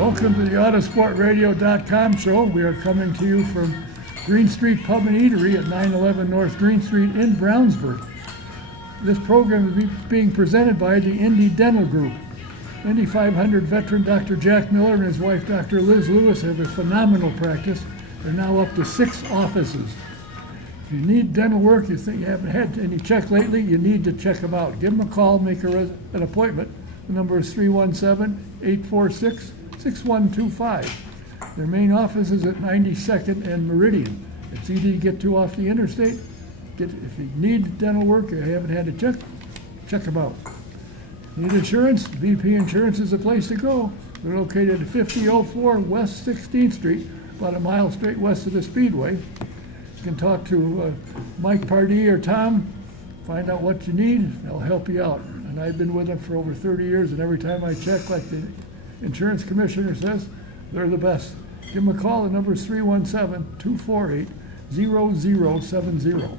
Welcome to the Autosportradio.com show. We are coming to you from Green Street Pub and Eatery at 911 North Green Street in Brownsburg. This program is being presented by the Indy Dental Group. Indy 500 veteran Dr. Jack Miller and his wife Dr. Liz Lewis have a phenomenal practice. They're now up to 6 offices. If you need dental work, you think you haven't had any check lately, you need to check them out. Give them a call, make an appointment. The number is 317-846-6125. Their main office is at 92nd and Meridian. It's easy to get to off the interstate. If you need dental work or you haven't had a check them out. Need insurance? VP Insurance is the place to go. They're located at 5004 West 16th Street, about a mile straight west of the Speedway. You can talk to Mike Pardee or Tom, find out what you need, they'll help you out. And I've been with them for over 30 years, and every time I check, like the insurance commissioner says, they're the best. Give them a call, the number is 317-248-0070.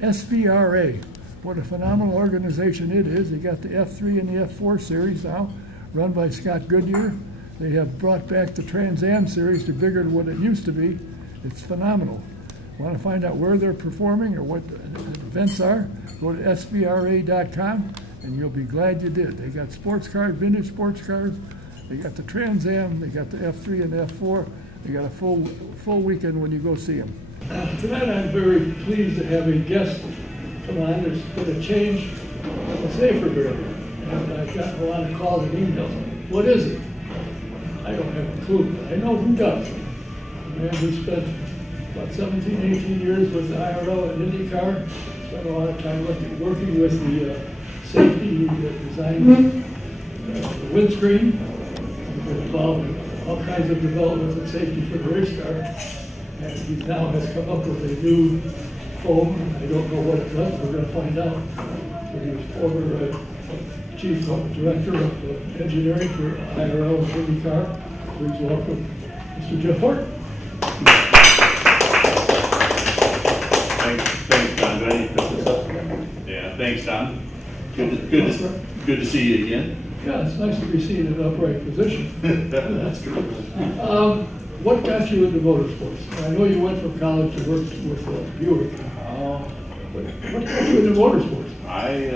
SVRA, what a phenomenal organization it is. They got the F3 and the F4 series now, run by Scott Goodyear. They have brought back the Trans Am series to bigger than what it used to be. It's phenomenal. Want to find out where they're performing or what the events are? Go to svra.com and you'll be glad you did. They got sports cars, vintage sports cars. They got the Trans Am. They got the F3 and the F4. They got a full weekend when you go see them. Tonight I'm very pleased to have a guest come on. There's been a change on the safer barrier, and I've gotten a lot of calls and emails. What is it? I don't have a clue, but I know who does. A man who spent about 17, 18 years with the IRL and IndyCar, spent a lot of time working with the safety. He designed the windscreen. He's been involved in all kinds of developments and safety for the race car. And he now has come up with a new foam. I don't know what it does. We're going to find out. But he was former chief director of engineering for IRL and IndyCar. Please welcome Mr. Jeff Horton. Thanks, Don. Yeah, thanks, Don. Good to see you again. Yeah, it's nice to be seen in an upright position. That's true. What got you into motorsports? I know you went from college to work with Buick. What got you into motorsports? I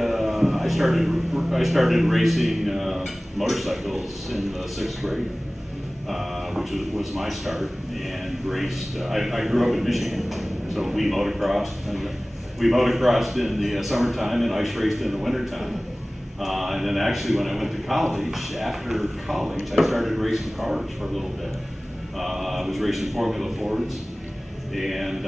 started racing motorcycles in the 6th grade, which was my start, and raced. I grew up in Michigan, so we motocrossed. We motocrossed in the summertime and ice raced in the wintertime. And then actually when I went to college, after college, I started racing cars for a little bit. I was racing Formula Fords and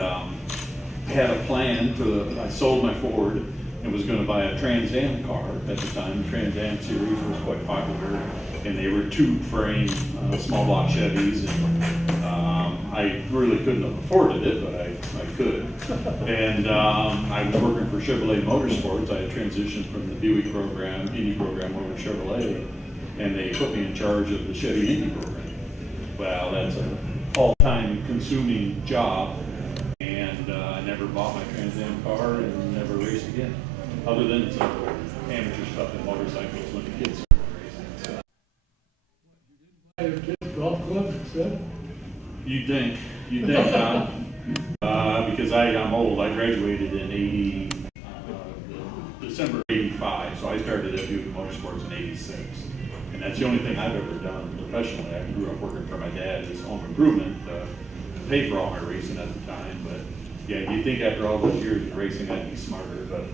had a plan I sold my Ford and was going to buy a Trans Am car at the time. The Trans Am series was quite popular, and they were tube frame, small block Chevys. And I really couldn't have afforded it, but I could. And I was working for Chevrolet Motorsports. I had transitioned from the Buick program, Indy program, over to Chevrolet, and they put me in charge of the Chevy Indy program. Well, that's an all-time consuming job, and I never bought my Trans Am car and never raced again, other than some amateur stuff in motorcycles when the kids started racing. Buy your kids golf club instead? You'd think, Don, because I'm old. I graduated in December '85, so I started at Buick Motorsports in '86. And that's the only thing I've ever done professionally. I grew up working for my dad as home improvement, to pay for all my racing at the time. But yeah, you'd think after all those years of racing I'd be smarter, but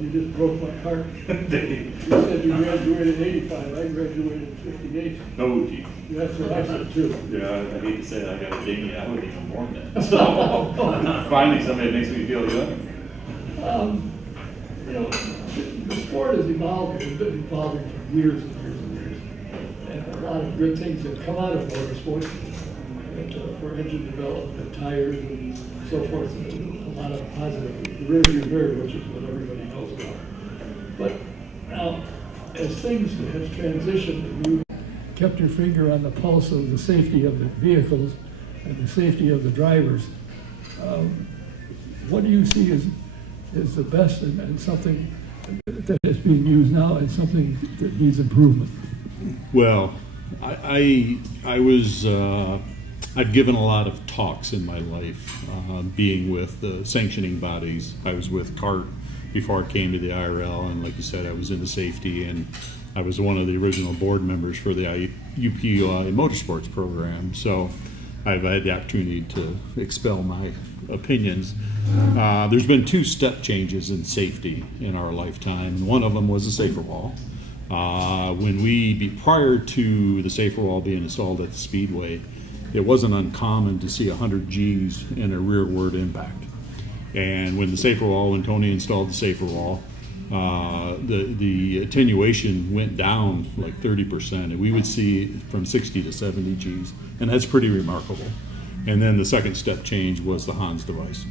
you just broke my heart. You said you graduated in '85. I graduated in '58. No, gee. That's what I said too. Yeah, I hate to say it, I got a ding. I wasn't even born then. So finally somebody makes me feel young. You know, the sport is evolving. It's been evolving for years and years and years. And a lot of good things have come out of motorsports, for engine development, tires, and so forth. And a lot of positive. The rearview mirror, which is what everybody knows about. But now, as things have transitioned, you kept your finger on the pulse of the safety of the vehicles and the safety of the drivers. What do you see as the best and something that is being used now and something that needs improvement? Well, I've given a lot of talks in my life, being with the sanctioning bodies. I was with CART before I came to the IRL, and like you said, I was into safety, and I was one of the original board members for the UPUI motorsports program. So I've had the opportunity to expel my opinions. There's been 2 step changes in safety in our lifetime. One of them was the safer wall. Prior to the safer wall being installed at the Speedway, it wasn't uncommon to see 100 Gs in a rearward impact. And when Tony installed the safer wall, the attenuation went down like 30%, and we would see from 60 to 70 Gs, and that's pretty remarkable. And then the second step change was the Hans device.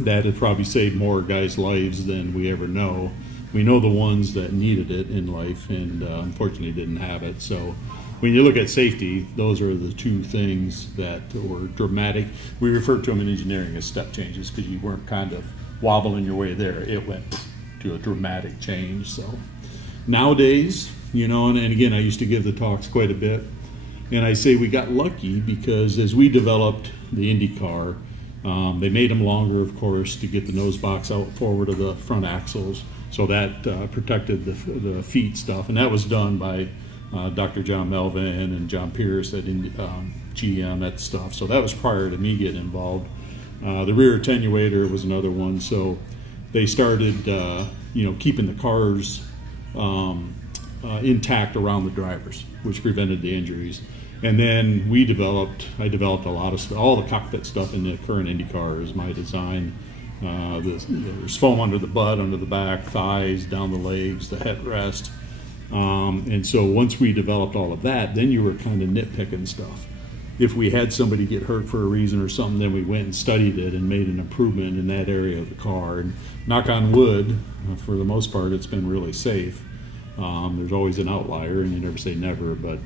That had probably saved more guys' lives than we ever know. We know the ones that needed it in life, and unfortunately didn't have it. So when you look at safety, those are the 2 things that were dramatic. We refer to them in engineering as step changes because you weren't kind of wobbling your way there. It went to a dramatic change. So nowadays, and again, I used to give the talks quite a bit, and I say we got lucky because as we developed the IndyCar, they made them longer, of course, to get the nose box out forward of the front axles, so that protected the feet stuff, and that was done by Dr. John Melvin and John Pierce at GM, that stuff. So that was prior to me getting involved. The rear attenuator was another one. So they started, keeping the cars intact around the drivers, which prevented the injuries. And then I developed a lot of stuff. All the cockpit stuff in the current IndyCar is my design. There's foam under the butt, under the back, thighs, down the legs, the headrest. And so once we developed all of that, then you were kind of nitpicking stuff. If we had somebody get hurt for a reason or something, then we went and studied it and made an improvement in that area of the car. And knock on wood, for the most part, it's been really safe. There's always an outlier, and you never say never. But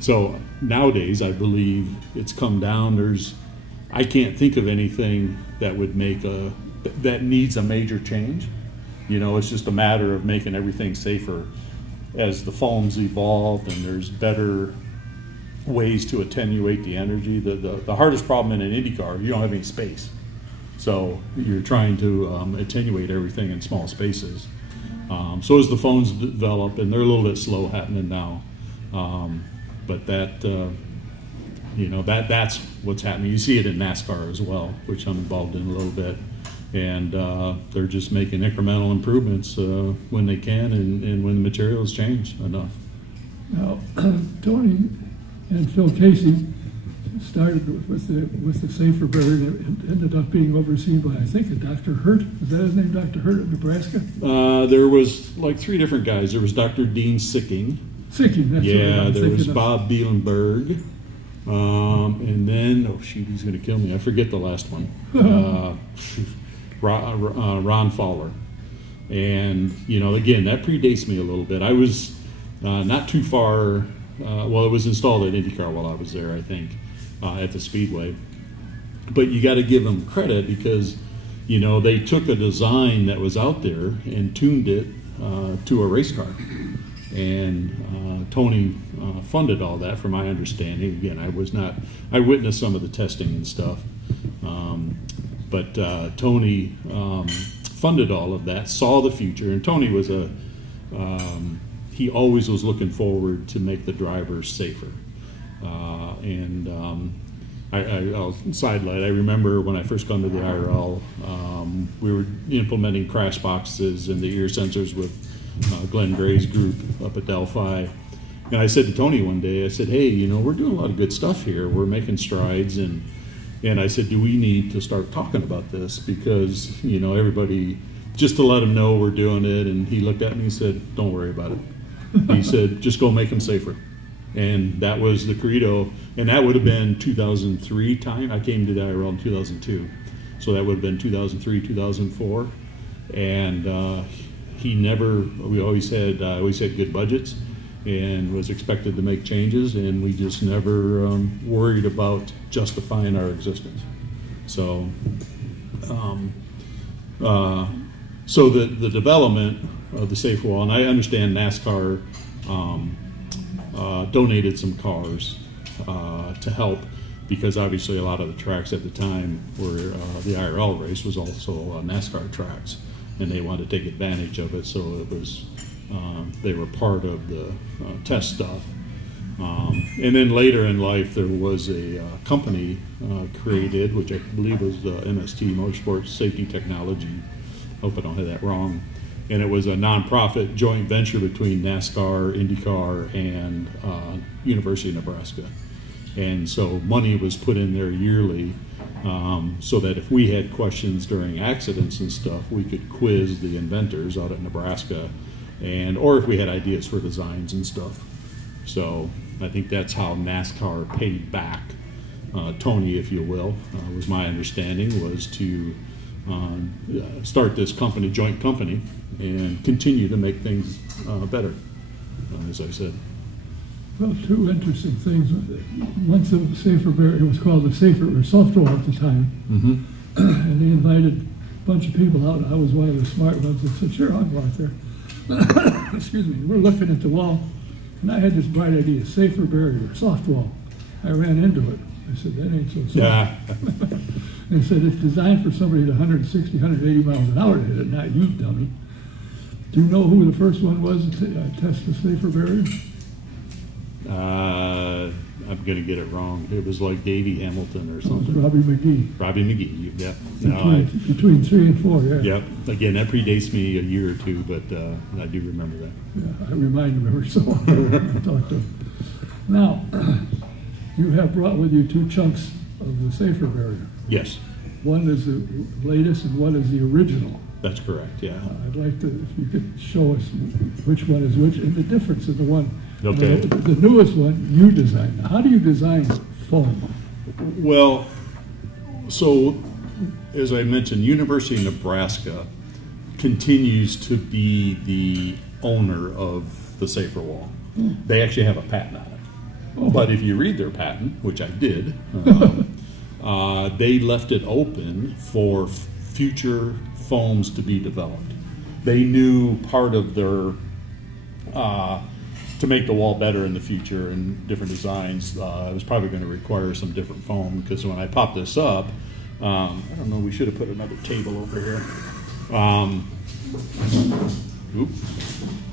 so nowadays, I believe it's come down. I can't think of anything that would that needs a major change. It's just a matter of making everything safer as the foams evolved, and there's better ways to attenuate the energy. The hardest problem in an IndyCar, you don't have any space. So you're trying to attenuate everything in small spaces. So as the foams develop, and they're a little bit slow happening now, but that's what's happening. You see it in NASCAR as well, which I'm involved in a little bit. And they're just making incremental improvements when they can, and when the materials change enough. Now, Tony and Phil Casey started with the safer bird, and ended up being overseen by, I think, a Dr. Hurt. Is that his name, Dr. Hurt in Nebraska? There was like 3 different guys. There was Dr. Dean Sicking. Sicking, that's what I'm there was thinking of. Bob Bielenberg. And then, oh shoot, he's going to kill me. I forget the last one. Ron Fowler. And, again, that predates me a little bit. I was not too far, it was installed at IndyCar while I was there, I think, at the Speedway. But you got to give them credit because, they took a design that was out there and tuned it to a race car. And Tony funded all that, from my understanding. Again, I witnessed some of the testing and stuff. But Tony funded all of that, saw the future, and Tony was he always was looking forward to make the drivers safer. I'll sidelight. I remember when I first come to the IRL, we were implementing crash boxes and the ear sensors with Glenn Gray's group up at Delphi. And I said to Tony one day, I said, hey, we're doing a lot of good stuff here. We're making strides, and I said, do we need to start talking about this? Because, everybody, just to let them know we're doing it. And he looked at me and said, don't worry about it. He said, just go make them safer. And that was the credo. And that would have been 2003 time. I came to the IRL in 2002. So that would have been 2003, 2004. And we always had good budgets and was expected to make changes, and we just never worried about justifying our existence. So, so the development of the safe wall, and I understand NASCAR donated some cars to help, because obviously a lot of the tracks at the time were the IRL race was also NASCAR tracks, and they wanted to take advantage of it. So it was they were part of the test stuff. And then later in life, there was a company created, which I believe was MST, Motorsports Safety Technology. Hope I don't have that wrong. And it was a nonprofit joint venture between NASCAR, IndyCar, and University of Nebraska. And so money was put in there yearly, so that if we had questions during accidents and stuff, we could quiz the inventors out at Nebraska, or if we had ideas for designs and stuff. So I think that's how NASCAR paid back Tony, if you will, was my understanding, was to start this company, joint company, and continue to make things better, as I said. Well, two interesting things. Once the safer barrier, it was called the safer or soft wall at the time, and they invited a bunch of people out. I was one of the smart ones that said, "Sure, I'll go out there." Excuse me. We're looking at the wall, and I had this bright idea: safer barrier, soft wall. I ran into it. I said, "That ain't so soft." Yeah. They said it's designed for somebody at 160, 180 miles an hour to hit it, not you, dummy. Do you know who the first one was to test the safer barrier? I'm going to get it wrong. It was like Davey Hamilton or something. It was Robbie McGee. Robbie McGee, yeah. Between 3 and 4, yeah. Yep. Again, that predates me a year or two, but I do remember that. Yeah, I remind him every so often. Talk to him. Now, you have brought with you 2 chunks of the safer barrier. Yes. One is the latest and one is the original. That's correct, yeah. I'd like to, if you could show us which one is which and the difference in the one. Okay. The newest one you designed. How do you design foam? Well, so as I mentioned, University of Nebraska continues to be the owner of the safer wall. They actually have a patent on it. Oh. But if you read their patent, which I did, they left it open for future foams to be developed. They knew part of their to make the wall better in the future and different designs, I was probably going to require some different foam, because when I popped this up, I don't know, we should have put another table over here. Oops.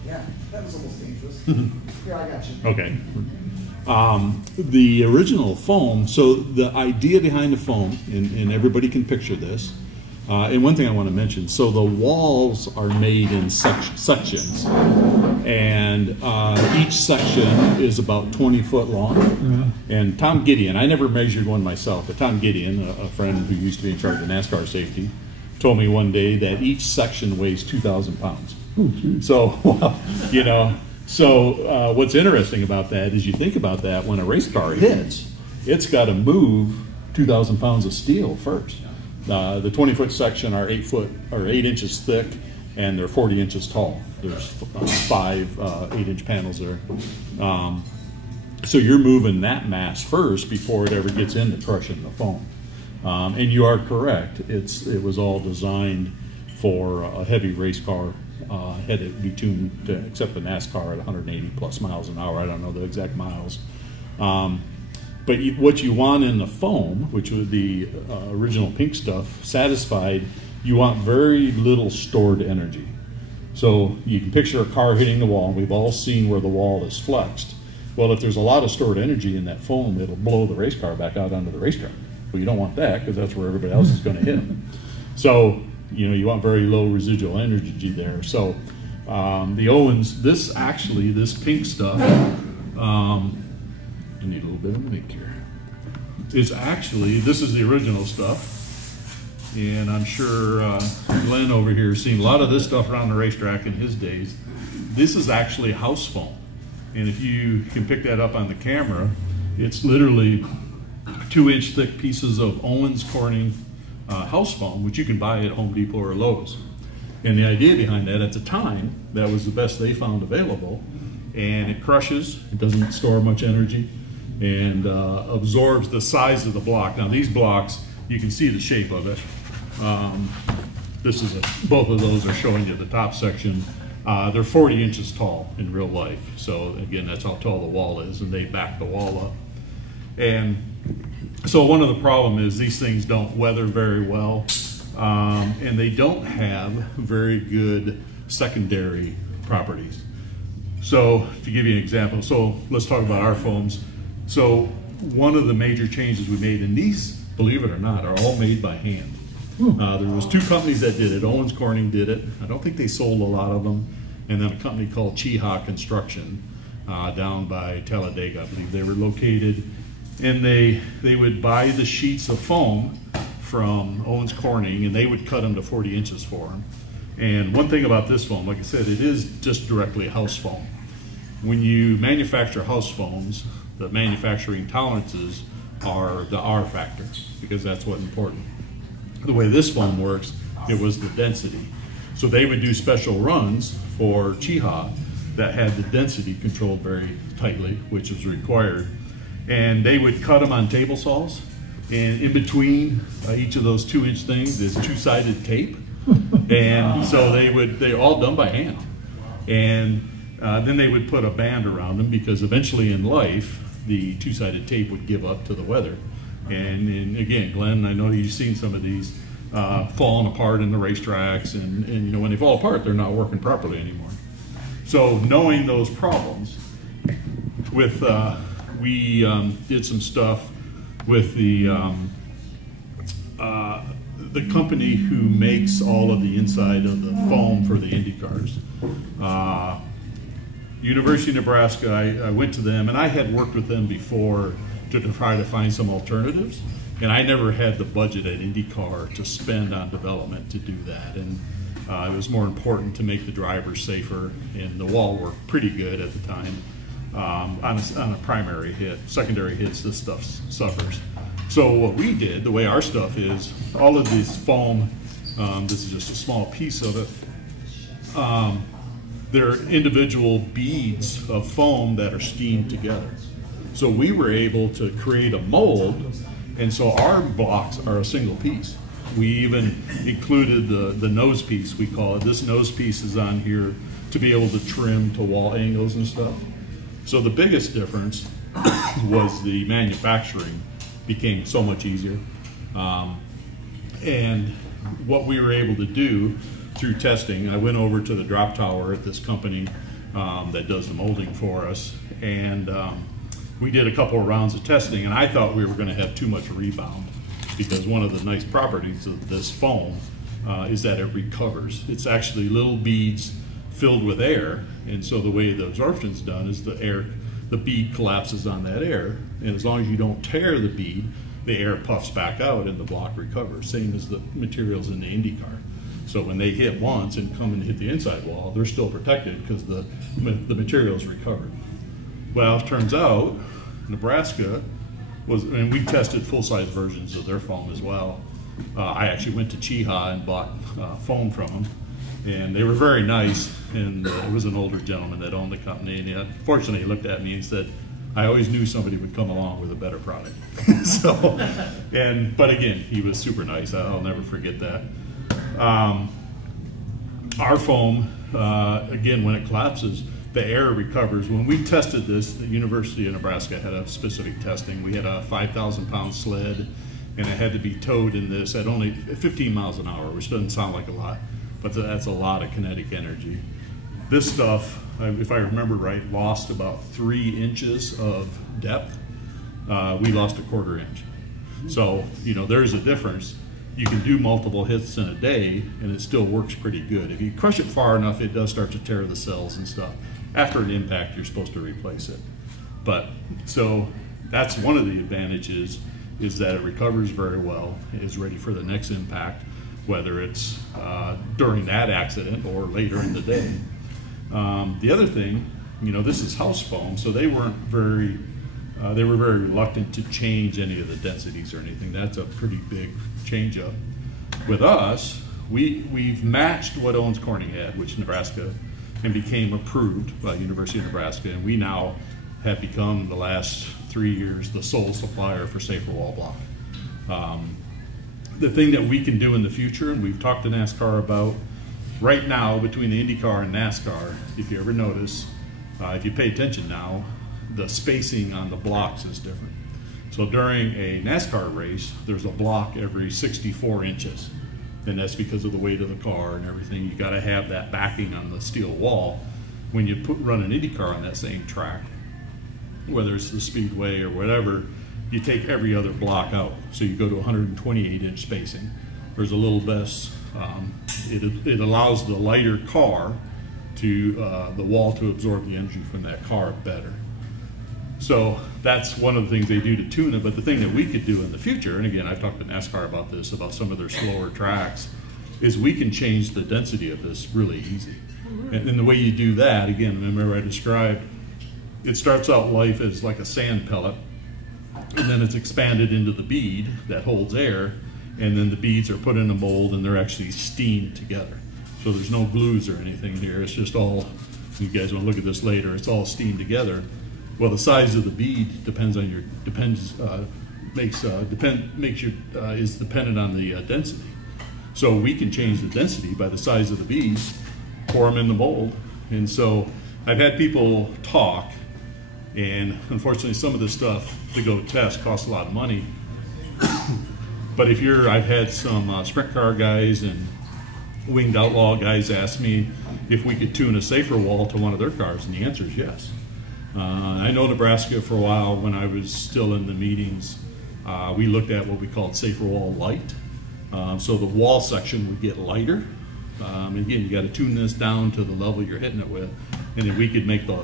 Yeah, that was almost dangerous. Here, I got you. Okay. The original foam, so the idea behind the foam, and everybody can picture this, and one thing I want to mention, so the walls are made in sections, and each section is about 20 foot long. And Tom Gideon, I never measured one myself, but Tom Gideon, a friend who used to be in charge of NASCAR safety, told me one day that each section weighs 2,000 pounds. So, well, you know, so what's interesting about that is you think about that when a race car hits, it's got to move 2,000 pounds of steel first. The 20-foot section are 8 inches thick, and they're 40 inches tall. There's 5 8-inch panels there. So you're moving that mass first before it ever gets into crushing the foam. And you are correct. It was all designed for a heavy race car. Had it be tuned to accept the NASCAR at 180 plus miles an hour. I don't know the exact miles. But what you want in the foam, which was the original pink stuff, satisfied, you want very little stored energy. So you can picture a car hitting the wall, and we've all seen where the wall is flexed. Well, if there's a lot of stored energy in that foam, it'll blow the race car back out onto the racetrack. Well, you don't want that, because that's where everybody else is going to hit them. So, you know, you want very low residual energy there. So the Owens, this pink stuff, I need a little bit of an ink here. This is the original stuff. And I'm sure Glenn over here has seen a lot of this stuff around the racetrack in his days. This is actually house foam. And if you can pick that up on the camera, it's literally 2-inch thick pieces of Owens Corning house foam, which you can buy at Home Depot or Lowe's. And the idea behind that, at the time, that was the best they found available. And it crushes, it doesn't store much energy, and absorbs the size of the block. Now these blocks, you can see the shape of it. Both of those are showing you the top section They're 40 inches tall in real life. So again, that's how tall the wall is, and they back the wall up. And so one of the problem is these things don't weather very well, and they don't have very good secondary properties. So to give you an example, so let's talk about our foams. So one of the major changes we made, and these, believe it or not, are all made by hand. There was 2 companies that did it. Owens Corning did it. I don't think they sold a lot of them. And then a company called Cheeha Construction down by Talladega, I believe they were located. And they would buy the sheets of foam from Owens Corning, and they would cut them to 40 inches for them. And one thing about this foam, like I said, it is just directly house foam. When you manufacture house foams, the manufacturing tolerances are the R factor, because that's what's important. The way this foam works, it was the density. So they would do special runs for Cheeha that had the density controlled very tightly, which was required. And they would cut them on table saws, and in between each of those 2-inch things is 2-sided tape. And so they're all done by hand. And then they would put a band around them, because eventually in life, the 2-sided tape would give up to the weather. And again, Glenn, I know you've seen some of these falling apart in the racetracks, and you know, when they fall apart, they're not working properly anymore. So knowing those problems, with we did some stuff with the company who makes all of the inside of the foam for the Indy cars. University of Nebraska, I went to them, and I had worked with them before to try to find some alternatives, and I never had the budget at IndyCar to spend on development to do that, and it was more important to make the drivers safer, and the wall worked pretty good at the time. On a primary hit, secondary hits, this stuff suffers. So what we did, the way our stuff is, all of this foam, this is just a small piece of it, they're individual beads of foam that are steamed together. So we were able to create a mold, and so our blocks are a single piece. We even included the nose piece, we call it. This nose piece is on here to be able to trim to wall angles and stuff. So the biggest difference was the manufacturing became so much easier. And what we were able to do through testing, I went over to the drop tower at this company that does the molding for us, and we did a couple of rounds of testing, and I thought we were going to have too much rebound, because one of the nice properties of this foam is that it recovers. It's actually little beads filled with air, and so the way the absorption is done is the bead collapses on that air, and as long as you don't tear the bead, the air puffs back out and the block recovers, same as the materials in the IndyCar. So when they hit once and come and hit the inside wall, they're still protected because the material is recovered. Well, it turns out Nebraska was, and we tested full-size versions of their foam as well. I actually went to Cheeha and bought foam from them, and they were very nice, and it was an older gentleman that owned the company, and fortunately he looked at me and said, I always knew somebody would come along with a better product. So, but again, he was super nice. I'll never forget that. Our foam, again, when it collapses, the air recovers. When we tested this, the University of Nebraska had a specific testing. We had a 5,000-pound sled, and it had to be towed in this at only 15 miles an hour, which doesn't sound like a lot, but that's a lot of kinetic energy. This stuff, if I remember right, lost about 3 inches of depth. We lost a 1/4 inch. So, you know, there's a difference. You can do multiple hits in a day, and it still works pretty good. If you crush it far enough, it does start to tear the cells and stuff. After an impact, you're supposed to replace it. But, so that's one of the advantages, is that it recovers very well, is ready for the next impact, whether it's during that accident or later in the day. The other thing, you know, this is house foam, so they weren't very, they were very reluctant to change any of the densities or anything. That's a pretty big change up. With us, we've matched what Owens Corning had, which Nebraska, and became approved by University of Nebraska, and we now have become, the last 3 years, the sole supplier for safer wall block. The thing that we can do in the future, and we've talked to NASCAR about, Right now, between the IndyCar and NASCAR, if you ever notice, if you pay attention now, the spacing on the blocks is different. So during a NASCAR race, there's a block every 64 inches. And that's because of the weight of the car and everything. You got to have that backing on the steel wall. When you run an IndyCar on that same track, whether it's the speedway or whatever, you take every other block out. So you go to 128-inch spacing. There's a little less, it allows the lighter car to, the wall to absorb the energy from that car better. So that's one of the things they do to tune it. But the thing that we could do in the future, and again, I've talked to NASCAR about this, about some of their slower tracks, is we can change the density of this really easy. And the way you do that, again, remember I described, it starts out life as like a sand pellet, and then it's expanded into the bead that holds air, and then the beads are put in a mold and they're actually steamed together. So there's no glues or anything here. It's just all, you guys want to look at this later, it's all steamed together. Well, the size of the bead depends on your, is dependent on the density. So we can change the density by the size of the beads, pour them in the mold. And so I've had people talk, and unfortunately some of this stuff to go test costs a lot of money. But if you're, I've had some sprint car guys and winged outlaw guys ask me if we could tune a safer wall to one of their cars, and the answer is yes. I know Nebraska for a while when I was still in the meetings, we looked at what we called safer wall light. So the wall section would get lighter. Again, you got to tune this down to the level you're hitting it with, and then we could make the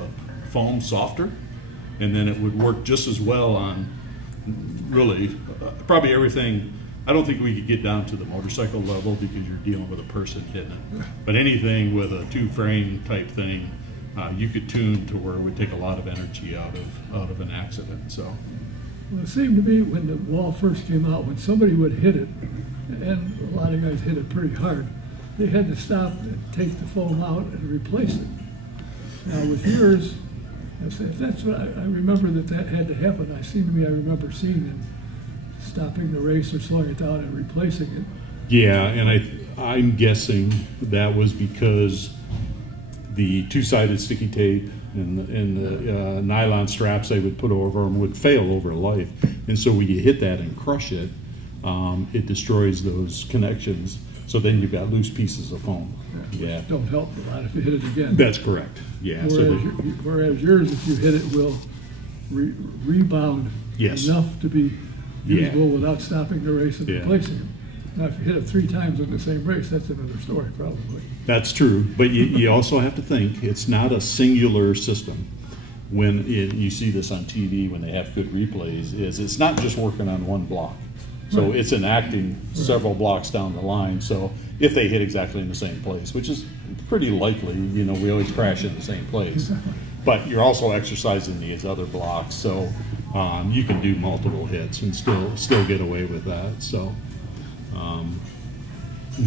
foam softer, and then it would work just as well on really probably everything. I don't think we could get down to the motorcycle level because you're dealing with a person hitting it. But anything with a two-frame type thing, you could tune to where it would take a lot of energy out of an accident. So, well, it seemed to me when the wall first came out, when somebody would hit it, and a lot of guys hit it pretty hard, they had to stop and take the foam out and replace it. Now with yours, if that's what I remember that had to happen. I remember seeing them stopping the race or slowing it down and replacing it. Yeah, and I'm guessing that was because the two-sided sticky tape and the nylon straps they would put over them would fail over life. And so when you hit that and crush it, it destroys those connections. So then you've got loose pieces of foam. Yeah. Don't help a lot if you hit it again. That's correct. Yeah. Whereas yours, if you hit it, will rebound enough to be usable without stopping the race and replacing it. Now, if you hit it 3 times in the same race, that's another story, probably. That's true, but you also have to think it's not a singular system. When you see this on TV, when they have good replays, it's not just working on one block. So it's enacting several blocks down the line. So if they hit exactly in the same place, which is pretty likely, we always crash in the same place. But you're also exercising these other blocks, so you can do multiple hits and still get away with that. So,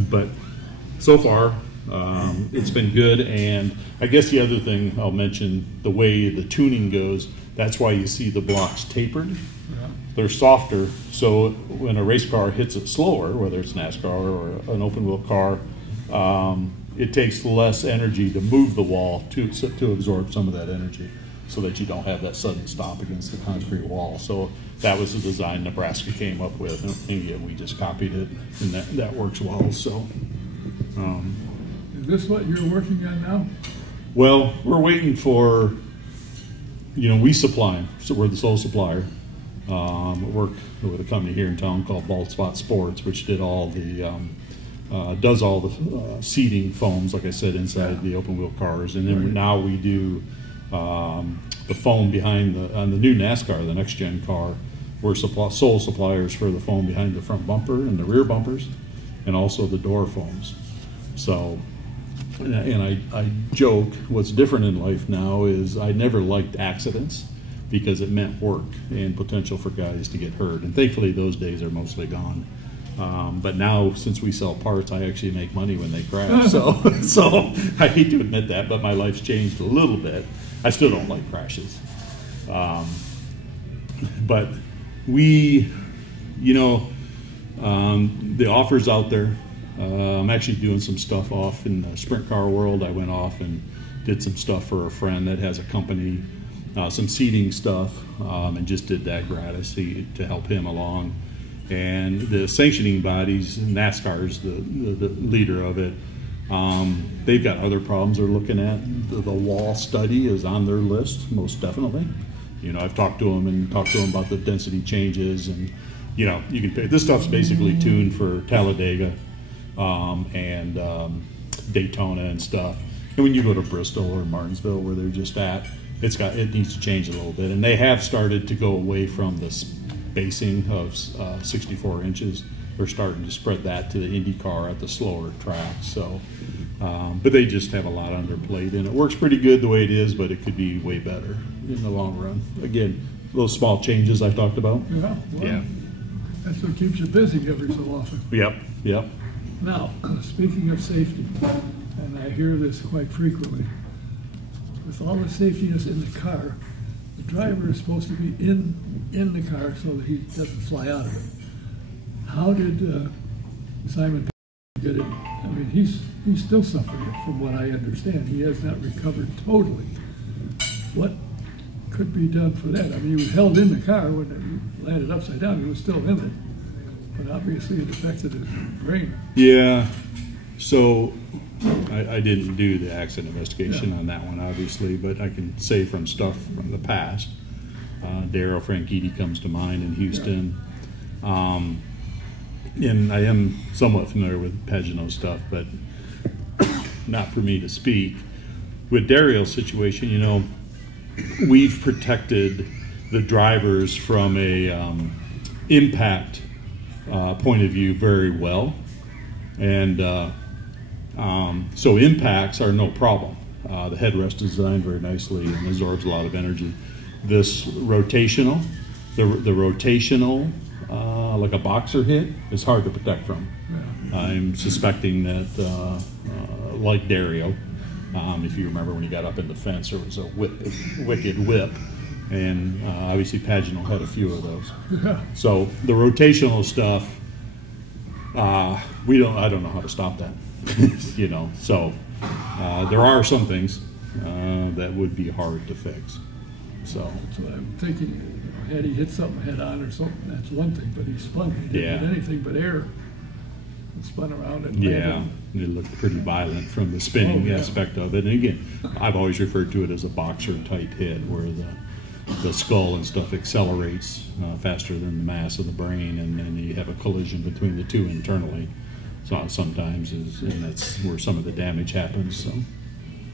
but so far it's been good. And I guess the other thing I'll mention, the way the tuning goes, that's why you see the blocks tapered. They're softer, so when a race car hits it slower, whether it's NASCAR or an open wheel car, it takes less energy to move the wall to absorb some of that energy, so that you don't have that sudden stop against the concrete wall. So that was the design Nebraska came up with, and we just copied it, and that works well. So, is this what you're working on now? Well, we're waiting for, we supply them, so we're the sole supplier. Work with a company here in town called Bald Spot Sports, which did all the does all the seating foams, like I said, inside the open wheel cars, and then now we do the foam behind on the new NASCAR, the next gen car. We're sole suppliers for the foam behind the front bumper and the rear bumpers, and also the door foams. So, and I joke, what's different in life now is I never liked accidents, because it meant work and potential for guys to get hurt. And thankfully those days are mostly gone. But now, since we sell parts, I actually make money when they crash. So I hate to admit that, but my life's changed a little bit. I still don't like crashes. But we, the offer's out there. I'm actually doing some stuff off in the sprint car world. I went off and did some stuff for a friend that has a company, some seating stuff, and just did that gratis to help him along. And the sanctioning bodies, NASCAR is the leader of it. They've got other problems they're looking at. The wall study is on their list, most definitely. You know, I've talked to them about the density changes, and you know, you can pick, this stuff's basically tuned for Talladega and Daytona and stuff. And when you go to Bristol or Martinsville, where they're just at, it needs to change a little bit. And they have started to go away from the spacing of 64 inches. They're starting to spread that to the IndyCar at the slower tracks. So, but they just have a lot on their plate, and it works pretty good the way it is, but it could be way better in the long run. Again, those small changes I talked about. Yeah, well, yeah. That's what keeps you busy every so often. Yep, yep. Now, speaking of safety, and I hear this quite frequently, with all the safetiness in the car, the driver is supposed to be in the car so that he doesn't fly out of it. How did Simon get it? I mean, he's still suffering it, from what I understand. He has not recovered totally. What could be done for that? I mean, he was held in the car when it landed upside down. He was still in it, but obviously it affected his brain. Yeah. So I didn't do the accident investigation on that one, obviously, but I can say from stuff from the past. Daryl Franchitti comes to mind in Houston. And I am somewhat familiar with Pagano stuff, but not for me to speak. With Daryl's situation, you know, we've protected the drivers from a impact point of view very well. And so impacts are no problem. The headrest is designed very nicely and absorbs a lot of energy. This rotational, the rotational, like a boxer hit, is hard to protect from. Yeah. I'm suspecting that, like Dario, if you remember when he got up in the fence, there was a wicked whip, and obviously Pagano had a few of those. Yeah. So the rotational stuff, I don't know how to stop that. You know, so there are some things that would be hard to fix. So I'm thinking, had he hit something head on or something, that's one thing, but he spun. He didn't hit anything but air. And spun around and landed. It looked pretty violent from the spinning aspect of it. And again, I've always referred to it as a boxer type hit, where the skull and stuff accelerates faster than the mass of the brain, and then you have a collision between the two internally. So sometimes, and that's where some of the damage happens. So,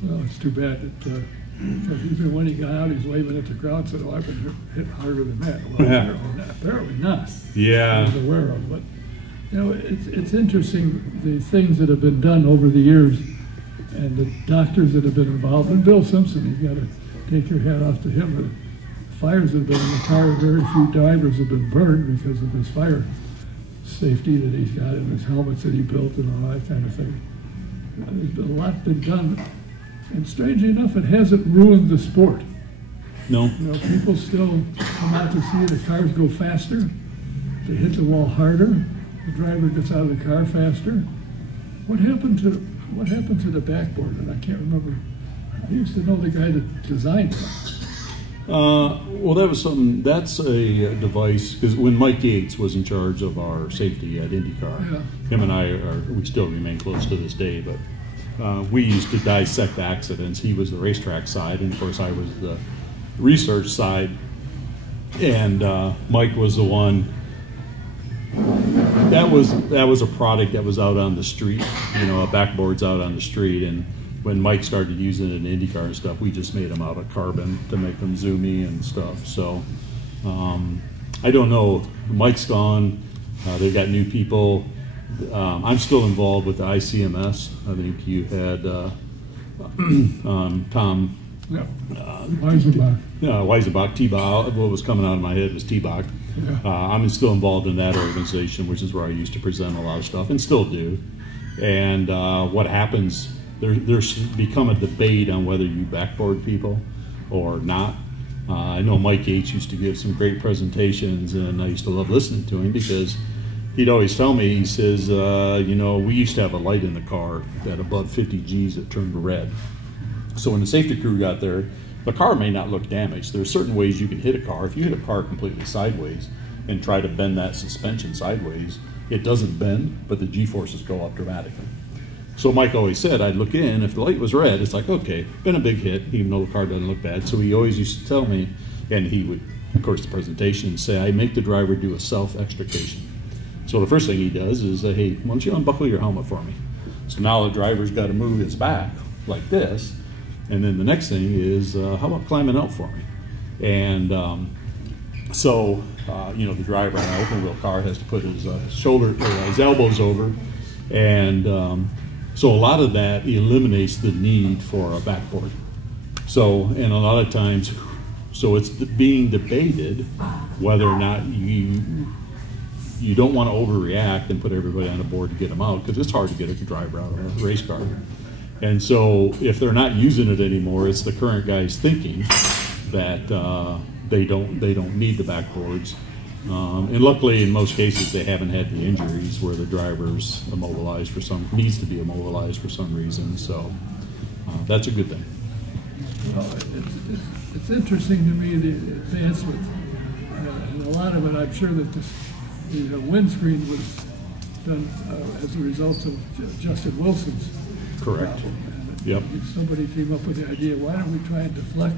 well, it's too bad that because even when he got out, he's waving at the crowd and said, "Oh, I've been hit harder than that." Well, apparently not. Yeah, I was aware of, but you know, it's interesting the things that have been done over the years, and the doctors that have been involved. And Bill Simpson, you got to take your hat off to him. The fires that have been in the car, very few drivers have been burned because of his fire safety that he's got and his helmets that he built and all that kind of thing. There's been a lot been done, and strangely enough, it hasn't ruined the sport. No. You know, people still come out to see the cars go faster. They hit the wall harder. The driver gets out of the car faster. What happened to the backboard? And I can't remember. I used to know the guy that designed it. Well, that was something. That's a device, because when Mike Yates was in charge of our safety at IndyCar, him and I we still remain close to this day. But we used to dissect accidents. He was the racetrack side, and of course I was the research side. And Mike was the one. That was a product that was out on the street. You know, a backboard's out on the street, and when Mike started using it in IndyCar and stuff, we just made them out of carbon to make them zoomy and stuff. So I don't know. Mike's gone. They got new people. I'm still involved with the ICMS. I think you had Tom. Yep. Weisenbach. Weisenbach, T-Bach. What was coming out of my head was T-Bach. Yeah. I'm still involved in that organization, which is where I used to present a lot of stuff and still do. And what happens, there's become a debate on whether you backboard people or not. I know Mike Yates used to give some great presentations, and I used to love listening to him because he'd always tell me, he says, you know, we used to have a light in the car at above 50 Gs that turned red. So when the safety crew got there, the car may not look damaged. There's certain ways you can hit a car. If you hit a car completely sideways and try to bend that suspension sideways, it doesn't bend, but the G-forces go up dramatically. So Mike always said, I'd look in, if the light was red, it's like, okay, been a big hit, even though the car doesn't look bad. So he always used to tell me, and he would, of course, the presentation say, I make the driver do a self-extrication. So the first thing he does is, hey, why don't you unbuckle your helmet for me? So now the driver's got to move his back like this, and then the next thing is, how about climbing out for me? And you know, the driver on an open wheel car has to put his his elbows over, and so a lot of that eliminates the need for a backboard. So, and a lot of times, so it's being debated whether or not you don't want to overreact and put everybody on a board to get them out, because it's hard to get a driver out of a race car. And so if they're not using it anymore, it's the current guys thinking that they don't need the backboards. And luckily, in most cases, they haven't had the injuries where the driver's immobilized needs to be immobilized for some reason. So that's a good thing. Well, it's interesting to me, the advancement, and a lot of it, I'm sure that the windscreen was done as a result of Justin Wilson's. Correct. Yep. Somebody came up with the idea, why don't we try and deflect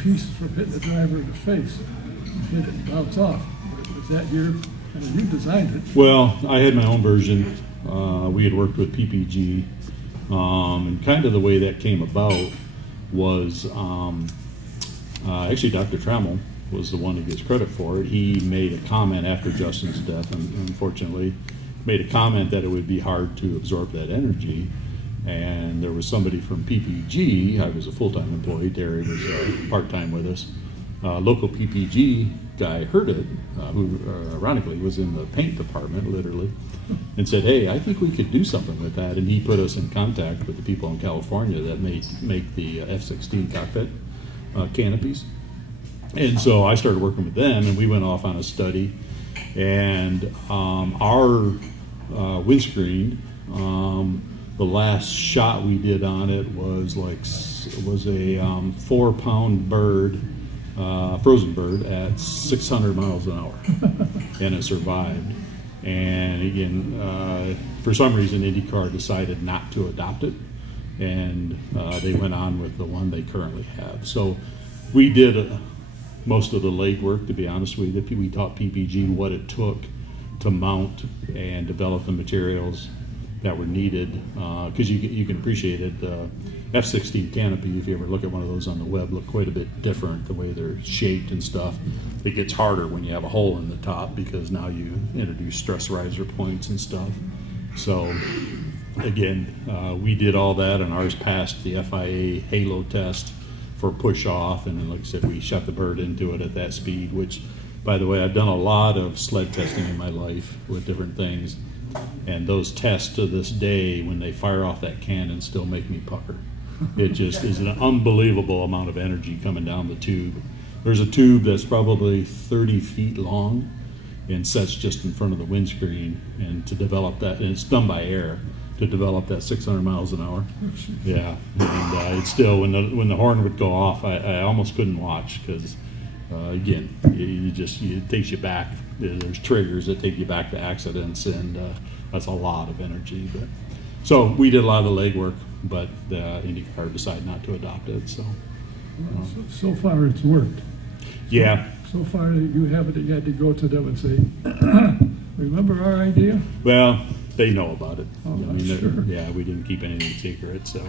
pieces from hitting the driver in the face, hit it and bounce off? Was that your, I mean, you designed it. Well, I had my own version. We had worked with PPG, and kind of the way that came about was actually Dr. Trammell was the one who gets credit for it. He made a comment after Justin's death, and unfortunately, made a comment that it would be hard to absorb that energy. And there was somebody from PPG, I was a full-time employee, Terry was part-time with us. Local PPG guy heard it, who ironically was in the paint department, literally, and said, hey, I think we could do something with that. And he put us in contact with the people in California that make the F-16 cockpit canopies. And so I started working with them, and we went off on a study. And our windscreen, the last shot we did on it was a 4-pound bird, frozen bird at 600 miles an hour, and it survived. And again, for some reason, IndyCar decided not to adopt it, and they went on with the one they currently have. So we did most of the legwork, to be honest with you. We taught PPG what it took to mount and develop the materials that were needed, because you can appreciate it. F-16 canopy, if you ever look at one of those on the web, look quite a bit different, the way they're shaped and stuff. It gets harder when you have a hole in the top, because now you introduce stress riser points and stuff. So again, we did all that, and ours passed the FIA halo test for push off, and then, like I said, we shot the bird into it at that speed, which, by the way, I've done a lot of sled testing in my life with different things. And those tests to this day, when they fire off that cannon, still make me pucker. It just is an unbelievable amount of energy coming down the tube. There's a tube that's probably 30 feet long and sets just in front of the windscreen. And to develop that, and it's done by air, to develop that 600 miles an hour. Yeah, and it's still, when the horn would go off, I almost couldn't watch, because again, it takes you back. There's triggers that take you back to accidents, and that's a lot of energy. But so we did a lot of the legwork, but IndyCar decided not to adopt it. So far it's worked. Yeah. So far you had to go to them and say, remember our idea? Well, they know about it. Oh, I mean, sure. Yeah, we didn't keep anything secret, so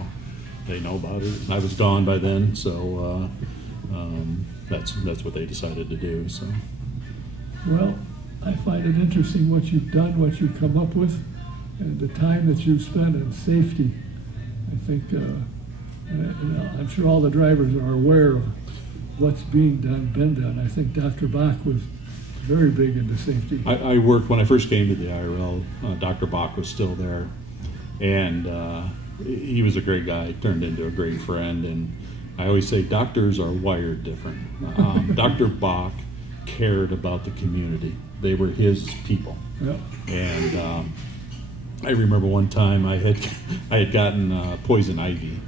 they know about it. I was gone by then, so that's what they decided to do. So. Well, I find it interesting what you've done, what you've come up with, and the time that you've spent on safety. I think, I'm sure all the drivers are aware of what's been done. I think Dr. Bach was very big into safety. I worked, when I first came to the IRL, Dr. Bach was still there, and he was a great guy, turned into a great friend, and I always say doctors are wired different. Dr. Bach cared about the community. They were his people. Yeah. And I remember one time I had gotten poison ivy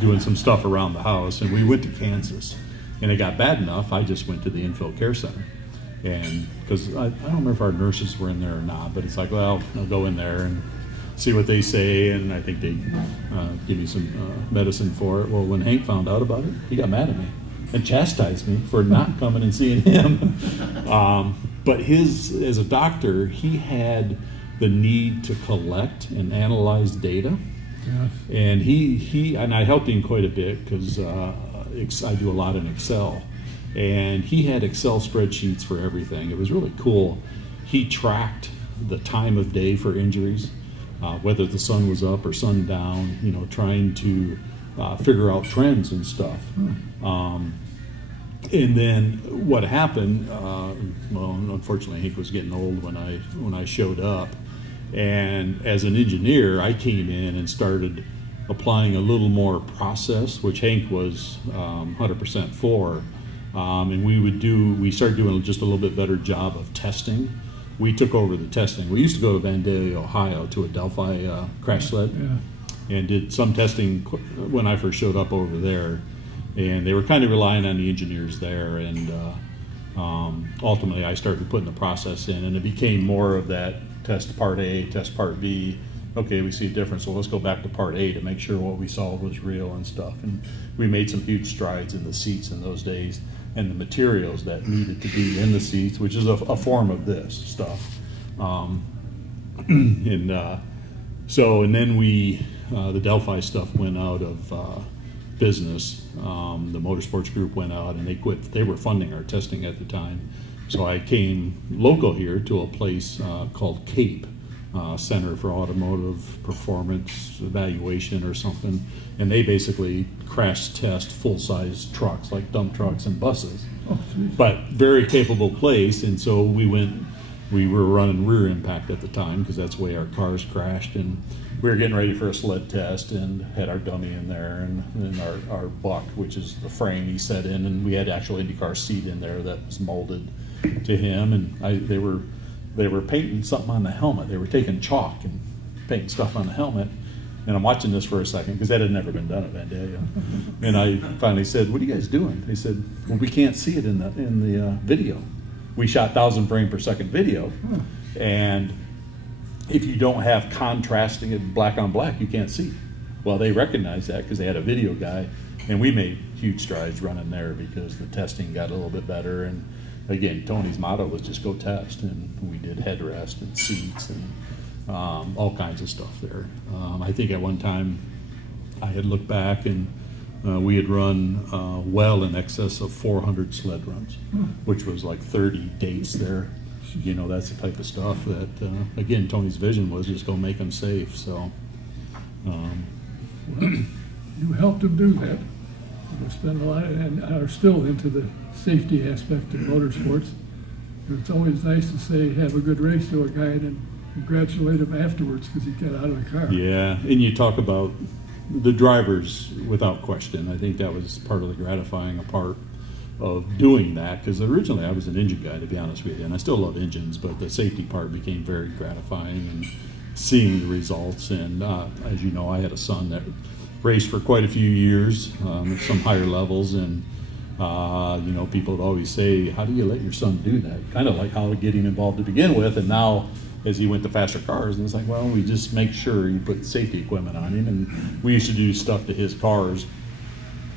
doing some stuff around the house, and we went to Kansas, and it got bad enough I just went to the Infill Care Center, and because I don't remember if our nurses were in there or not, but it's like, well, I'll go in there and see what they say, and I think they give me some medicine for it. Well, when Hank found out about it, he got mad at me and chastised me for not coming and seeing him. But as a doctor, he had the need to collect and analyze data. Yes. And and I helped him quite a bit because I do a lot in Excel. And he had Excel spreadsheets for everything. It was really cool. He tracked the time of day for injuries, whether the sun was up or sun down, you know, trying to figure out trends and stuff. And then what happened, well, unfortunately Hank was getting old when I showed up. And as an engineer, I came in and started applying a little more process, which Hank was 100% for. And we started doing just a little bit better job of testing. We took over the testing. We used to go to Vandalia, Ohio, to a Delphi crash sled, and did some testing when I first showed up over there. And they were kind of relying on the engineers there. And ultimately, I started putting the process in, and it became more of that test part A, test part B. Okay, we see a difference, so let's go back to part A to make sure what we saw was real and stuff. And we made some huge strides in the seats in those days and the materials that needed to be in the seats, which is a form of this stuff. And then the Delphi stuff went out of business. The motorsports group went out and they quit. They were funding our testing at the time. So I came local here to a place called CAPE, Center for Automotive Performance Evaluation or something, and they basically crash test full-size trucks like dump trucks and buses. But very capable place, and so we were running rear impact at the time because that's the way our cars crashed, and we were getting ready for a sled test and had our dummy in there and our buck, which is the frame he set in, and we had actual IndyCar seat in there that was molded to him, and they were painting something on the helmet. They were taking chalk and painting stuff on the helmet. And I'm watching this for a second because that had never been done at Vandalia. And I finally said, "What are you guys doing?" They said, "Well, we can't see it in the video. We shot 1,000 frame per second video, and if you don't have contrasting it black on black, you can't see." Well, they recognized that because they had a video guy, and we made huge strides running there because the testing got a little bit better. And again, Tony's motto was just go test, and we did headrest and seats and all kinds of stuff there. I think at one time I had looked back and we had run well in excess of 400 sled runs, which was like 30 dates there. You know, that's the type of stuff that, again, Tony's vision was just go make them safe. So, well, you helped him do that. You spent a lot and are still into the safety aspect of motorsports. It's always nice to say, have a good race to a guy and then congratulate him afterwards because he got out of the car. Yeah, and you talk about the drivers without question. I think that was part of the gratifying part of doing that, because originally I was an engine guy, to be honest with you, and I still love engines, but the safety part became very gratifying, and seeing the results. And as you know, I had a son that raced for quite a few years at some higher levels, and you know, people would always say, how do you let your son do that? Kind of like how to get him involved to begin with, and now as he went to faster cars, and it's like, well, we just make sure you put safety equipment on him, and we used to do stuff to his cars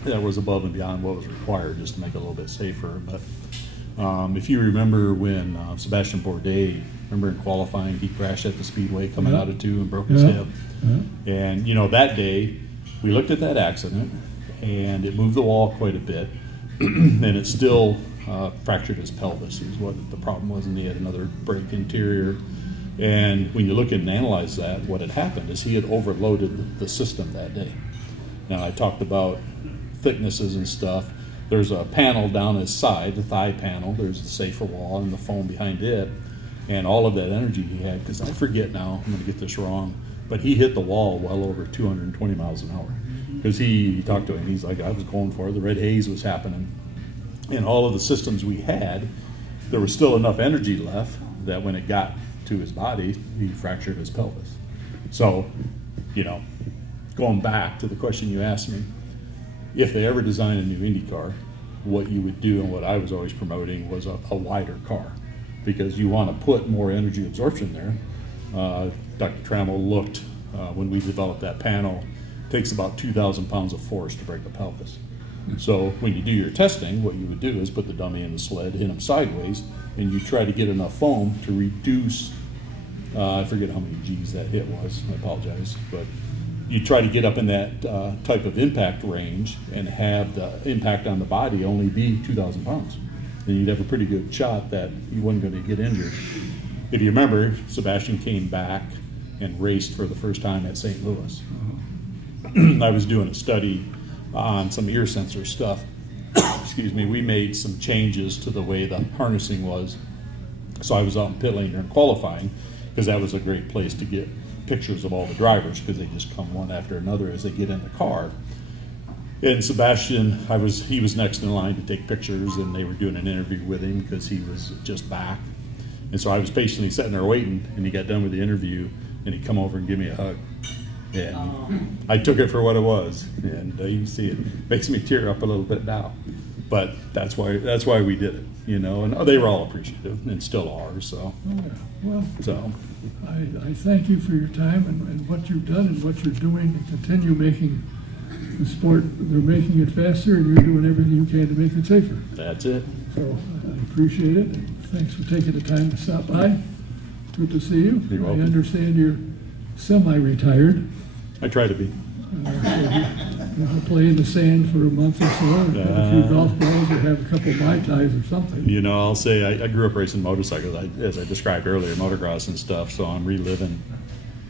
that was above and beyond what was required just to make it a little bit safer. But if you remember when Sebastian Bourdais, remember in qualifying, he crashed at the speedway coming out of 2 and broke his hip. And you know, that day we looked at that accident and it moved the wall quite a bit and it still fractured his pelvis is what the problem was, and he had another break interior. And when you look and analyze that, what had happened is he had overloaded the system that day. Now, I talked about thicknesses and stuff. There's a panel down his side, the thigh panel. There's the safer wall and the foam behind it. And all of that energy he had, because I forget now, I'm going to get this wrong, but he hit the wall well over 220 miles an hour. Because he talked to him, he's like, I was going for it. The red haze was happening. And all of the systems we had there was still enough energy left that when it got to his body, he fractured his pelvis. So, you know, going back to the question you asked me, if they ever design a new Indy car, what you would do and what I was always promoting was a wider car, because you want to put more energy absorption there. Dr. Trammell looked, when we developed that panel, it takes about 2,000 pounds of force to break a pelvis. So when you do your testing, what you would do is put the dummy in the sled, hit them sideways, and you try to get enough foam to reduce, I forget how many G's that hit was, I apologize, but you try to get up in that type of impact range and have the impact on the body only be 2,000 pounds. Then you'd have a pretty good shot that you wasn't going to get injured. If you remember, Sebastian came back and raced for the first time at St. Louis. I was doing a study on some ear sensor stuff. Excuse me, we made some changes to the way the harnessing was. So I was out in pit lane during qualifying, because that was a great place to get pictures of all the drivers, because they just come one after another as they get in the car. And Sebastian, he was next in line to take pictures, and they were doing an interview with him because he was just back. And so I was patiently sitting there waiting, and he got done with the interview, and he come over and give me a hug. And I took it for what it was, and you can see it makes me tear up a little bit now. But that's why we did it, you know. And they were all appreciative, and still are. So, well, I thank you for your time and what you've done and what you're doing to continue making the sport. They're making it faster, and you're doing everything you can to make it safer. That's it. So I appreciate it. And thanks for taking the time to stop by. Good to see you. You're welcome. I understand you're semi-retired. I try to be. So play in the sand for a month or so, and have a few golf balls, or have a couple of Mai Tais or something. You know, I'll say I grew up racing motorcycles, as I described earlier, motocross and stuff, so I'm reliving.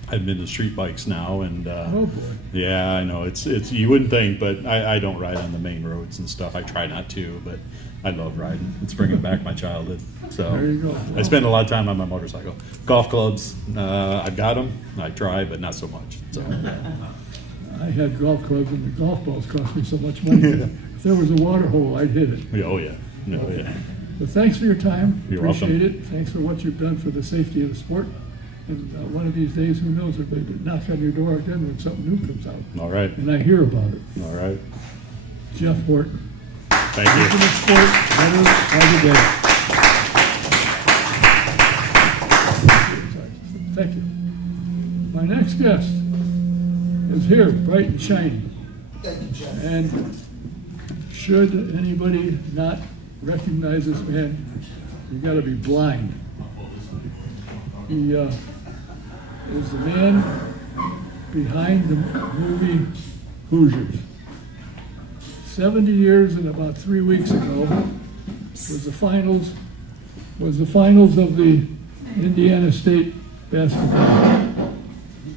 I've been to street bikes now, and oh boy. Yeah, I know, it's you wouldn't think, but I don't ride on the main roads and stuff. I try not to, but I love riding. It's bringing back my childhood. So There you go. Well, I spend a lot of time on my motorcycle. Golf clubs, I've got them. I try, but not so much. So. I had golf clubs, and the golf balls cost me so much money. If there was a water hole, I'd hit it. Oh yeah, no, yeah. But thanks for your time. You're Appreciate welcome. it. Thanks for what you've done for the safety of the sport. And one of these days, who knows, if they knock on your door again when something new comes out. All right. And I hear about it. All right. Jeff Horton. Thank you. Making the sport better every day. Thank you. My next guest is here, bright and shiny. Thank you, Jeff. And should anybody not recognize this man, you got to be blind. He is the man behind the movie Hoosiers. 70 years and about 3 weeks ago was the finals of the Indiana State basketball.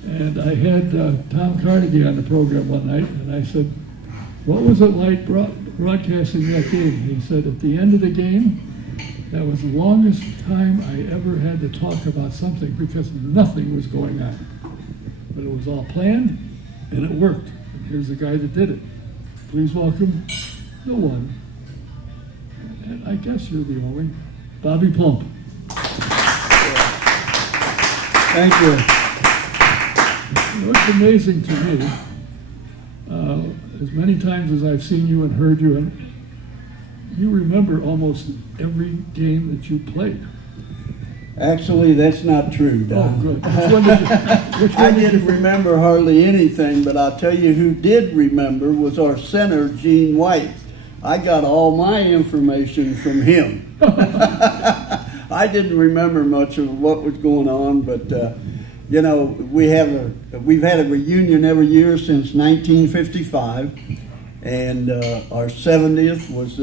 And I had Tom Carnegie on the program one night, and I said, what was it like broadcasting that game? He said, at the end of the game, that was the longest time I ever had to talk about something because nothing was going on. But it was all planned, and it worked. And here's the guy that did it. Please welcome the one, and I guess you're the only, Bobby Plump. Thank you. You know, it's amazing to me, as many times as I've seen you and heard you, and you remember almost every game that you played. Actually, that's not true, Don. Oh, good. Which I one did didn't you remember hardly anything, but I'll tell you who did remember was our center, Gene White. I got all my information from him. I didn't remember much of what was going on, but you know, we've had a reunion every year since 1955, and our 70th was,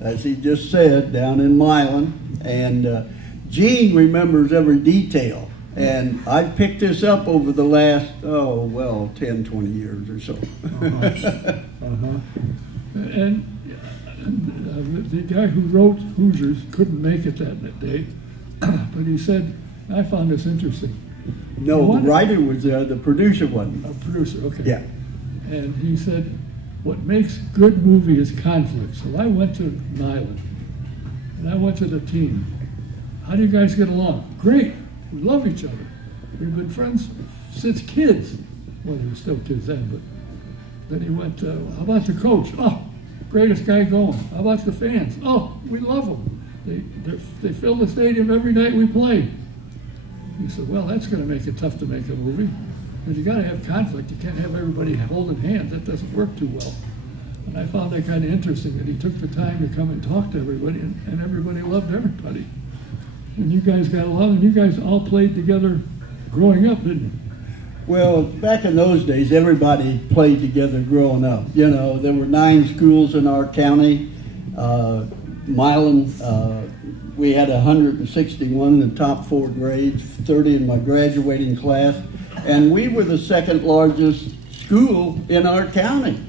as he just said, down in Milan, and Gene remembers every detail, and I picked this up over the last, 10, 20 years or so. And the guy who wrote Hoosiers couldn't make it that day, but he said, I found this interesting. No, the writer was there, the producer wasn't. A producer, okay. Yeah. And he said, what makes good movie is conflict. So I went to Milan, and I went to the team. how do you guys get along? Great. We love each other. We've been friends since kids. Well, he was still kids then, but then he went, how about the coach? Oh, greatest guy going. How about the fans? Oh, we love them. They fill the stadium every night we play. He said, well, that's going to make it tough to make a movie. Because you got to have conflict. You can't have everybody holding hands. That doesn't work too well. And I found that kind of interesting that he took the time to come and talk to everybody, and everybody loved everybody. And you guys got along, and you guys all played together growing up, didn't you? Well, back in those days, everybody played together growing up. You know, there were 9 schools in our county. Milan, we had 161 in the top 4 grades, 30 in my graduating class, and we were the second largest school in our county.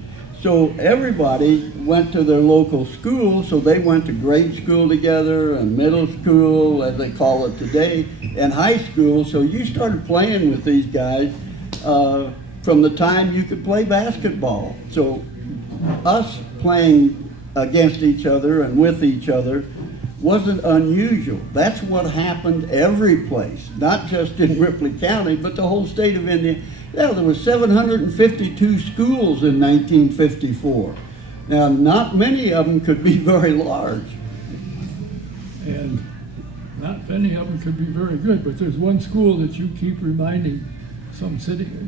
So everybody went to their local school, so they went to grade school together and middle school, as they call it today, and high school. So you started playing with these guys from the time you could play basketball. So us playing against each other and with each other wasn't unusual. That's what happened every place, not just in Ripley County, but the whole state of Indiana. Yeah, there were 752 schools in 1954. Now, not many of them could be very large. And not many of them could be very good, but there's one school that you keep reminding some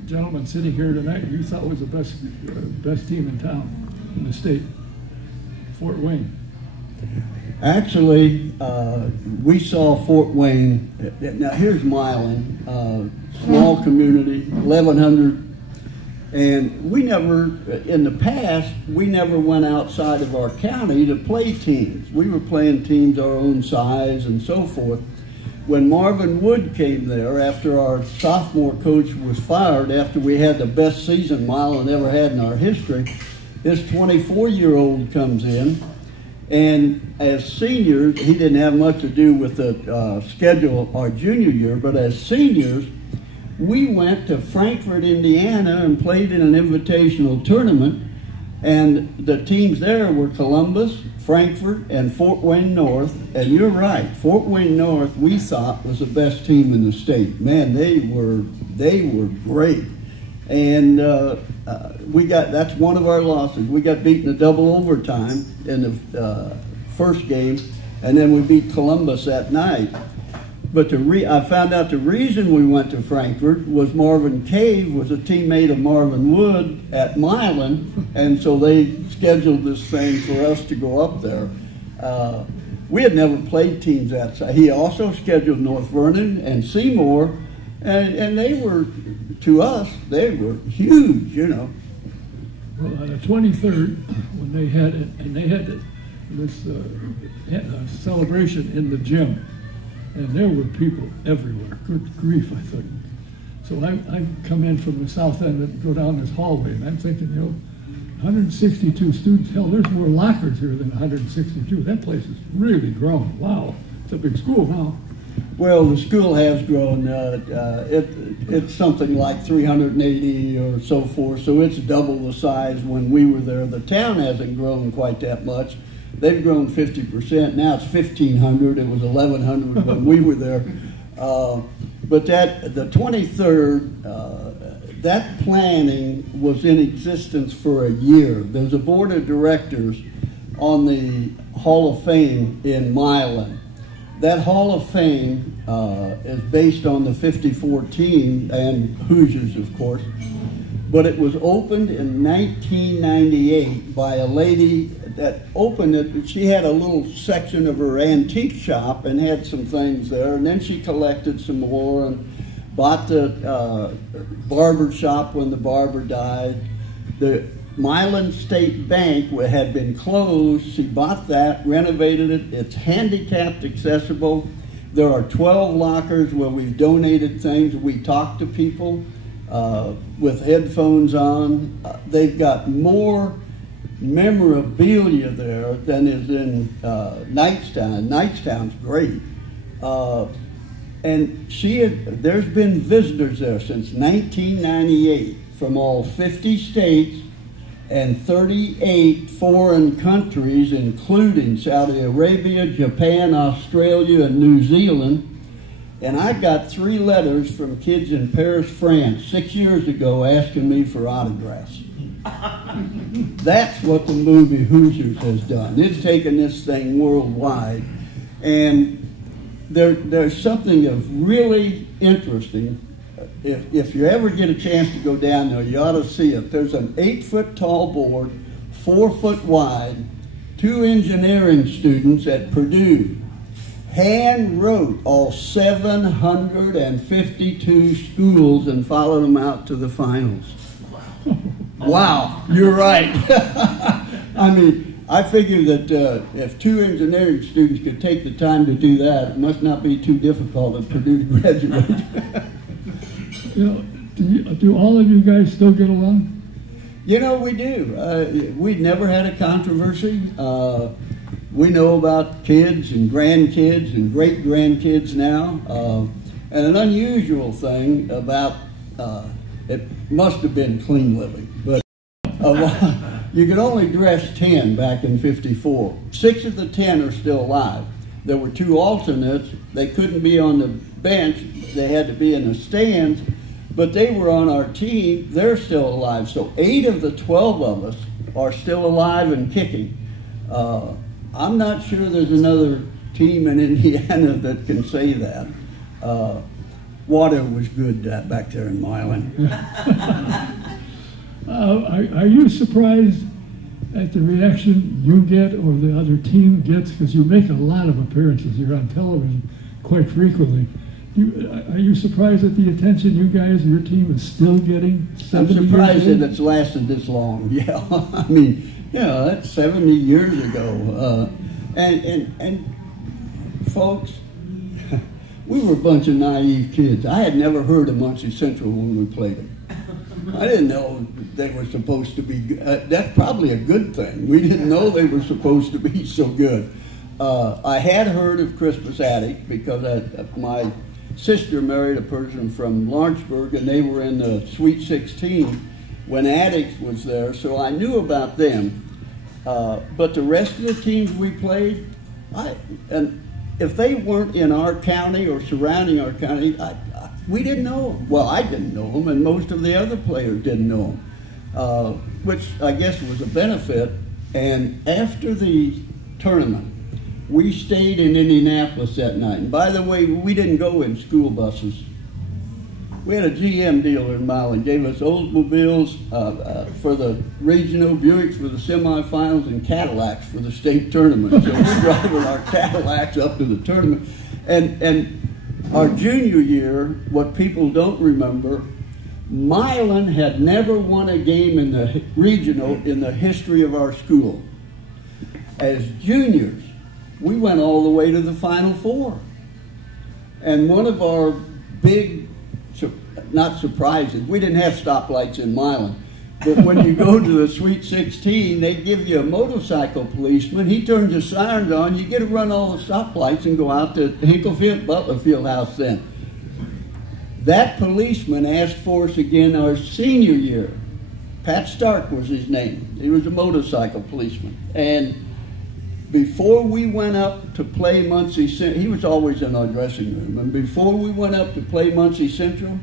gentleman sitting here tonight you thought was the best team in town, in the state, Fort Wayne. Actually, we saw Fort Wayne. Now, here's Milan, small community, 1,100. And we never, in the past, we never went outside of our county to play teams. We were playing teams our own size and so forth. When Marvin Wood came there, after our sophomore coach was fired, after we had the best season Milan ever had in our history, this 24-year-old comes in. And as seniors, he didn't have much to do with the schedule our junior year, but as seniors, we went to Frankfort, Indiana, and played in an invitational tournament. And the teams there were Columbus, Frankfort, and Fort Wayne North. And you're right, Fort Wayne North, we thought, was the best team in the state. Man, they were great. And that's one of our losses. We got beaten a double overtime in the first game, and then we beat Columbus that night. But I found out the reason we went to Frankfort was Marvin Cave was a teammate of Marvin Wood at Milan, and so they scheduled this thing for us to go up there. We had never played teams outside. He also scheduled North Vernon and Seymour, and they were, to us, they were huge, you know. Well, on the 23rd, when they had it, and they had this celebration in the gym, and there were people everywhere. Good grief, I think. So I come in from the south end and go down this hallway, and I'm thinking, 162 students. Hell, there's more lockers here than 162. That place is really grown. Wow, it's a big school now. Well, the school has grown. It's something like 380 or so forth, so it's double the size when we were there. The town hasn't grown quite that much. They've grown 50%. Now it's 1,500. It was 1,100 when we were there. But the 23rd, that planning was in existence for a year. There's a board of directors on the Hall of Fame in Milan. That Hall of Fame is based on the 54 team and Hoosiers, of course. But it was opened in 1998 by a lady that opened it. She had a little section of her antique shop and had some things there. And then she collected some more and bought the barber shop when the barber died. The Milan State Bank had been closed. She bought that, renovated it. It's handicapped accessible. There are 12 lockers where we've donated things. We talk to people with headphones on. They've got more memorabilia there than is in Knightstown. Knightstown's great. And there's been visitors there since 1998 from all 50 states, and 38 foreign countries, including Saudi Arabia, Japan, Australia, and New Zealand. And I got 3 letters from kids in Paris, France, 6 years ago asking me for autographs. That's what the movie Hoosiers has done. It's taken this thing worldwide. And there's something of really interesting. If you ever get a chance to go down there, you ought to see it. There's an 8-foot tall board, 4 foot wide. 2 engineering students at Purdue hand wrote all 752 schools and followed them out to the finals. Wow, you're right. I mean, I figure that if 2 engineering students could take the time to do that, it must not be too difficult at Purdue to graduate. You know, do all of you guys still get along? You know, we do. We've never had a controversy. We know about kids and grandkids and great-grandkids now. And an unusual thing about, it must have been clean living, but you could only dress 10 back in '54. 6 of the 10 are still alive. There were 2 alternates. They couldn't be on the bench. They had to be in the stands, but they were on our team. They're still alive. So 8 of the 12 of us are still alive and kicking. I'm not sure there's another team in Indiana that can say that. Water was good back there in Milan. Are you surprised at the reaction you get or the other team gets? Because you make a lot of appearances. You're on television quite frequently. Are you surprised at the attention you guys, your team, is still getting? I'm surprised that it's lasted this long. Yeah, I mean, you know, that's 70 years ago. And folks, we were a bunch of naive kids. I had never heard of Muncie Central when we played them. I didn't know they were supposed to be good. That's probably a good thing. We didn't know they were supposed to be so good. I had heard of Crispus Attic because my sister married a person from Lawrenceburg, and they were in the Sweet 16 when Attic was there, so I knew about them. But the rest of the teams we played, and if they weren't in our county or surrounding our county, we didn't know them. Well, I didn't know them, and most of the other players didn't know them, which I guess was a benefit. And after the tournament, we stayed in Indianapolis that night. And by the way, we didn't go in school buses. We had a GM dealer in Milan, gave us Oldsmobiles for the regional, Buicks for the semifinals, and Cadillacs for the state tournament. So we're driving our Cadillacs up to the tournament. And our junior year, what people don't remember, Milan had never won a game in the regional in the history of our school. As juniors, we went all the way to the Final Four. And one of our big, not surprises, we didn't have stoplights in Milan, but when you go to the Sweet 16, they give you a motorcycle policeman. He turns the sirens on. You get to run all the stoplights and go out to Butler Fieldhouse then. That policeman asked for us again our senior year. Pat Stark was his name. He was a motorcycle policeman. And before we went up to play Muncie Central, he was always in our dressing room, and before we went up to play Muncie Central,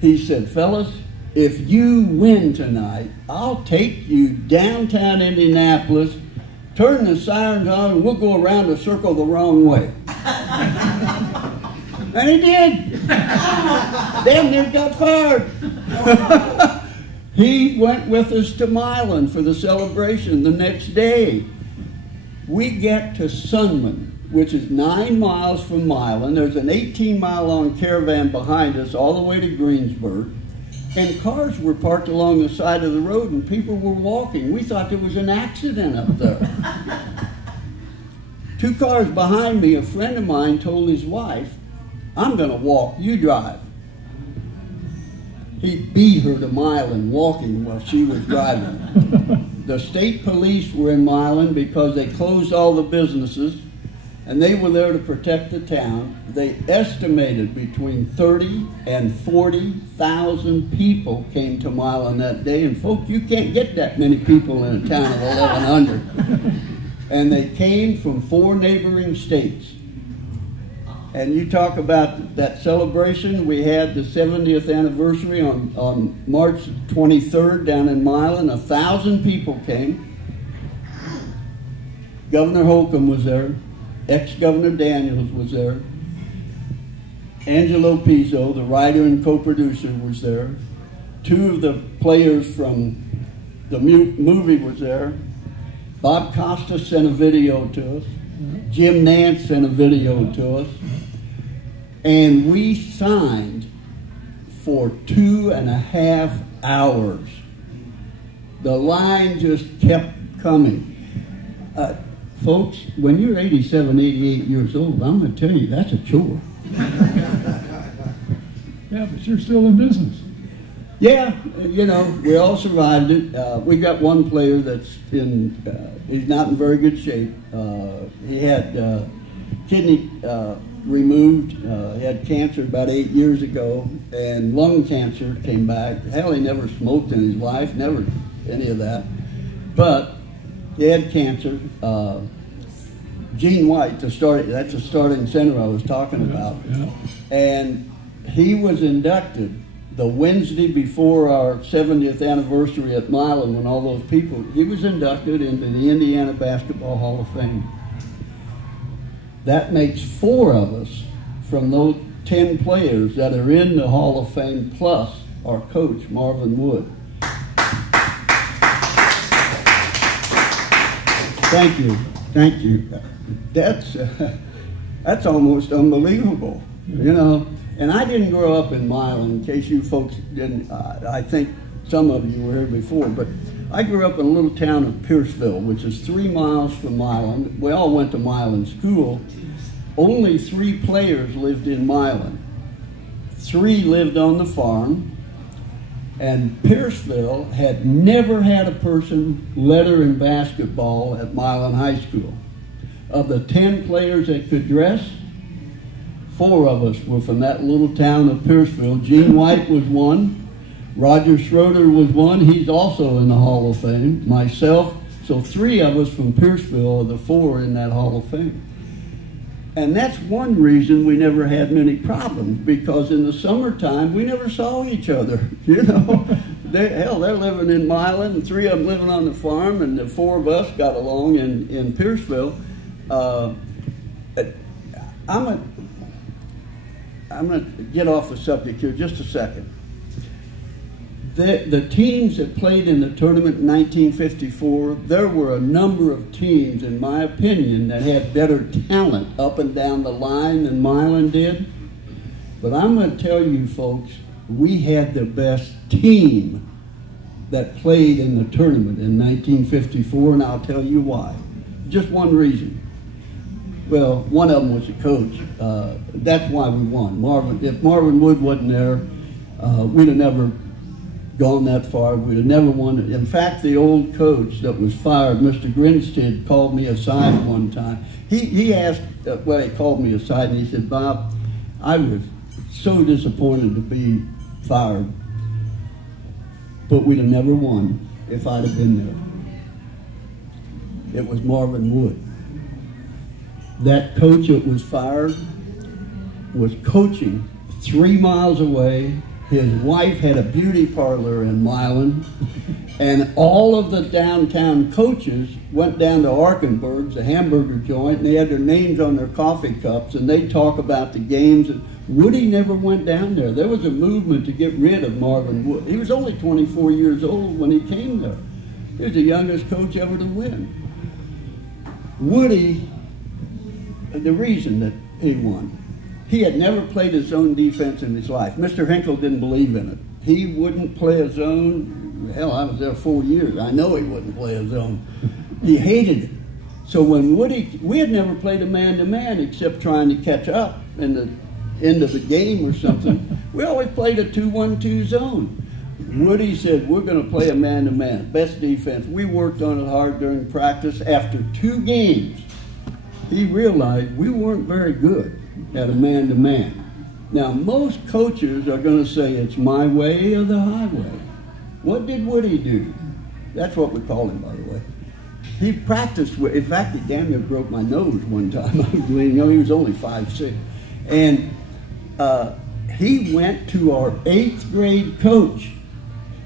he said, "Fellas, if you win tonight, I'll take you downtown Indianapolis, turn the sirens on, and we'll go around the circle the wrong way." And he did. Damn near got fired. He went with us to Milan for the celebration the next day. We get to Sunman, which is 9 miles from Milan. There's an 18-mile-long caravan behind us all the way to Greensburg. And cars were parked along the side of the road, and people were walking. We thought there was an accident up there. 2 cars behind me, a friend of mine told his wife, "I'm going to walk, you drive." He beat her to Milan walking while she was driving. The state police were in Milan because they closed all the businesses. and they were there to protect the town. They estimated between 30 and 40,000 people came to Milan that day, and folks, you can't get that many people in a town of 1,100. And they came from 4 neighboring states. And you talk about that celebration. We had the 70th anniversary on March 23rd down in Milan. 1,000 people came. Governor Holcomb was there. Ex-Governor Daniels was there. Angelo Pizzo, the writer and co-producer, was there. 2 of the players from the movie was there. Bob Costa sent a video to us. Jim Nance sent a video to us. And we signed for 2.5 hours. The line just kept coming. Folks, when you're 87, 88 years old, I'm going to tell you, that's a chore. Yeah, but you're still in business. Yeah, you know, we all survived it. We got one player that's he's not in very good shape. He had kidney removed. He had cancer about 8 years ago, and lung cancer came back. Hell, he never smoked in his life, never any of that. But he had cancer. Gene White, that's the starting center I was talking about. Yeah. And he was inducted the Wednesday before our 70th anniversary at Milan, when all those people, he was inducted into the Indiana Basketball Hall of Fame. That makes 4 of us from those 10 players that are in the Hall of Fame, plus our coach, Marvin Wood. Thank you. Thank you. That's almost unbelievable, you know. And I didn't grow up in Milan, in case you folks didn't. I think some of you were here before, but I grew up in a little town of Pierceville, which is 3 miles from Milan. We all went to Milan school. Only 3 players lived in Milan. 3 lived on the farm. And Pierceville had never had a person letter in basketball at Milan High School. Of the 10 players that could dress, 4 of us were from that little town of Pierceville. Gene White was one. Roger Schroeder was one. He's also in the Hall of Fame. Myself. So 3 of us from Pierceville are the 4 in that Hall of Fame. And that's one reason we never had many problems, because in the summertime, we never saw each other, you know. They're living in Milan, and 3 of them living on the farm, and the 4 of us got along in Pierceville. I'm going to get off the subject here just a second. The teams that played in the tournament in 1954, there were a number of teams, in my opinion, that had better talent up and down the line than Milan did. But I'm going to tell you folks, we had the best team that played in the tournament in 1954, and I'll tell you why. Just one reason. Well, one of them was the coach. That's why we won. If Marvin Wood wasn't there, we'd have never gone that far. We'd have never won it. In fact, the old coach that was fired, Mr. Grinstead, called me aside one time. He asked, he called me aside and he said, "Bob, I was so disappointed to be fired, but we'd have never won if I'd have been there." It was Marvin Wood. That coach that was fired was coaching 3 miles away. His wife had a beauty parlor in Milan, and all of the downtown coaches went down to Arkenberg's, a hamburger joint, and they had their names on their coffee cups, and they talk about the games. Woody never went down there. There was a movement to get rid of Marvin Wood. He was only 24 years old when he came there. He was the youngest coach ever to win. Woody, the reason that he won, he had never played a zone defense in his life. Mr. Hinkle didn't believe in it. He wouldn't play a zone. Hell, I was there 4 years. I know he wouldn't play a zone. He hated it. So when we had never played a man-to-man except trying to catch up in the end of the game or something. We always played a 2-1-2 zone. Woody said, "We're going to play a man-to-man, best defense." We worked on it hard during practice. After 2 games, he realized we weren't very good at a man-to-man. Now, most coaches are going to say it's my way or the highway. What did Woody do? That's what we call him, by the way. He practiced with, in fact, he damn near broke my nose one time. He was only 5'6". And he went to our 8th grade coach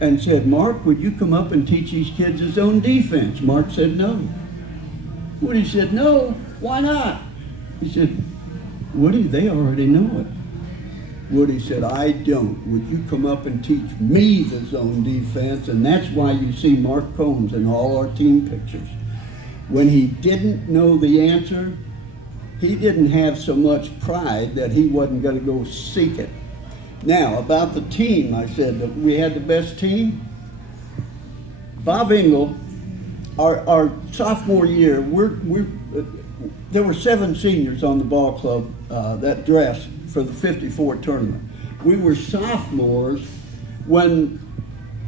and said, Mark, would you come up and teach these kids his own defense? Mark said no. Woody said, no, why not? He said, Woody, they already know it. Woody said, I don't. Would you come up and teach me the zone defense? And that's why you see Mark Combs in all our team pictures. When he didn't know the answer, he didn't have so much pride that he wasn't going to go seek it. Now, about the team, I said that we had the best team. Bob Engel, our sophomore year, there were 7 seniors on the ball club that dressed for the 54 tournament. We were sophomores when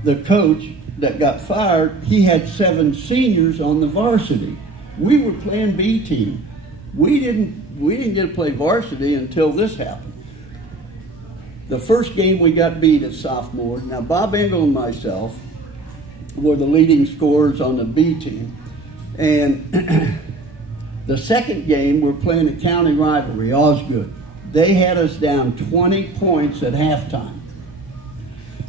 the coach that got fired, he had 7 seniors on the varsity. We were playing B team. We didn't get to play varsity until this happened. The first game we got beat as sophomores. Now Bob Engel and myself were the leading scorers on the B team. And the second game, we're playing a county rivalry, Osgood. They had us down 20 points at halftime.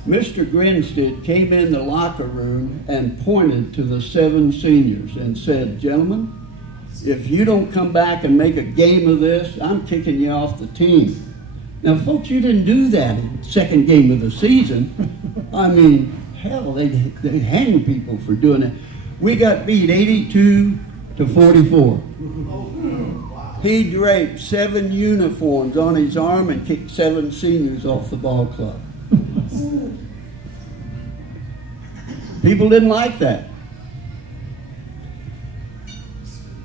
Mr. Grinstead came in the locker room and pointed to the 7 seniors and said, gentlemen, if you don't come back and make a game of this, I'm kicking you off the team. Now, folks, you didn't do that in the second game of the season. I mean, hell, they hang people for doing it. We got beat 82-44. He draped 7 uniforms on his arm and kicked 7 seniors off the ball club. People didn't like that.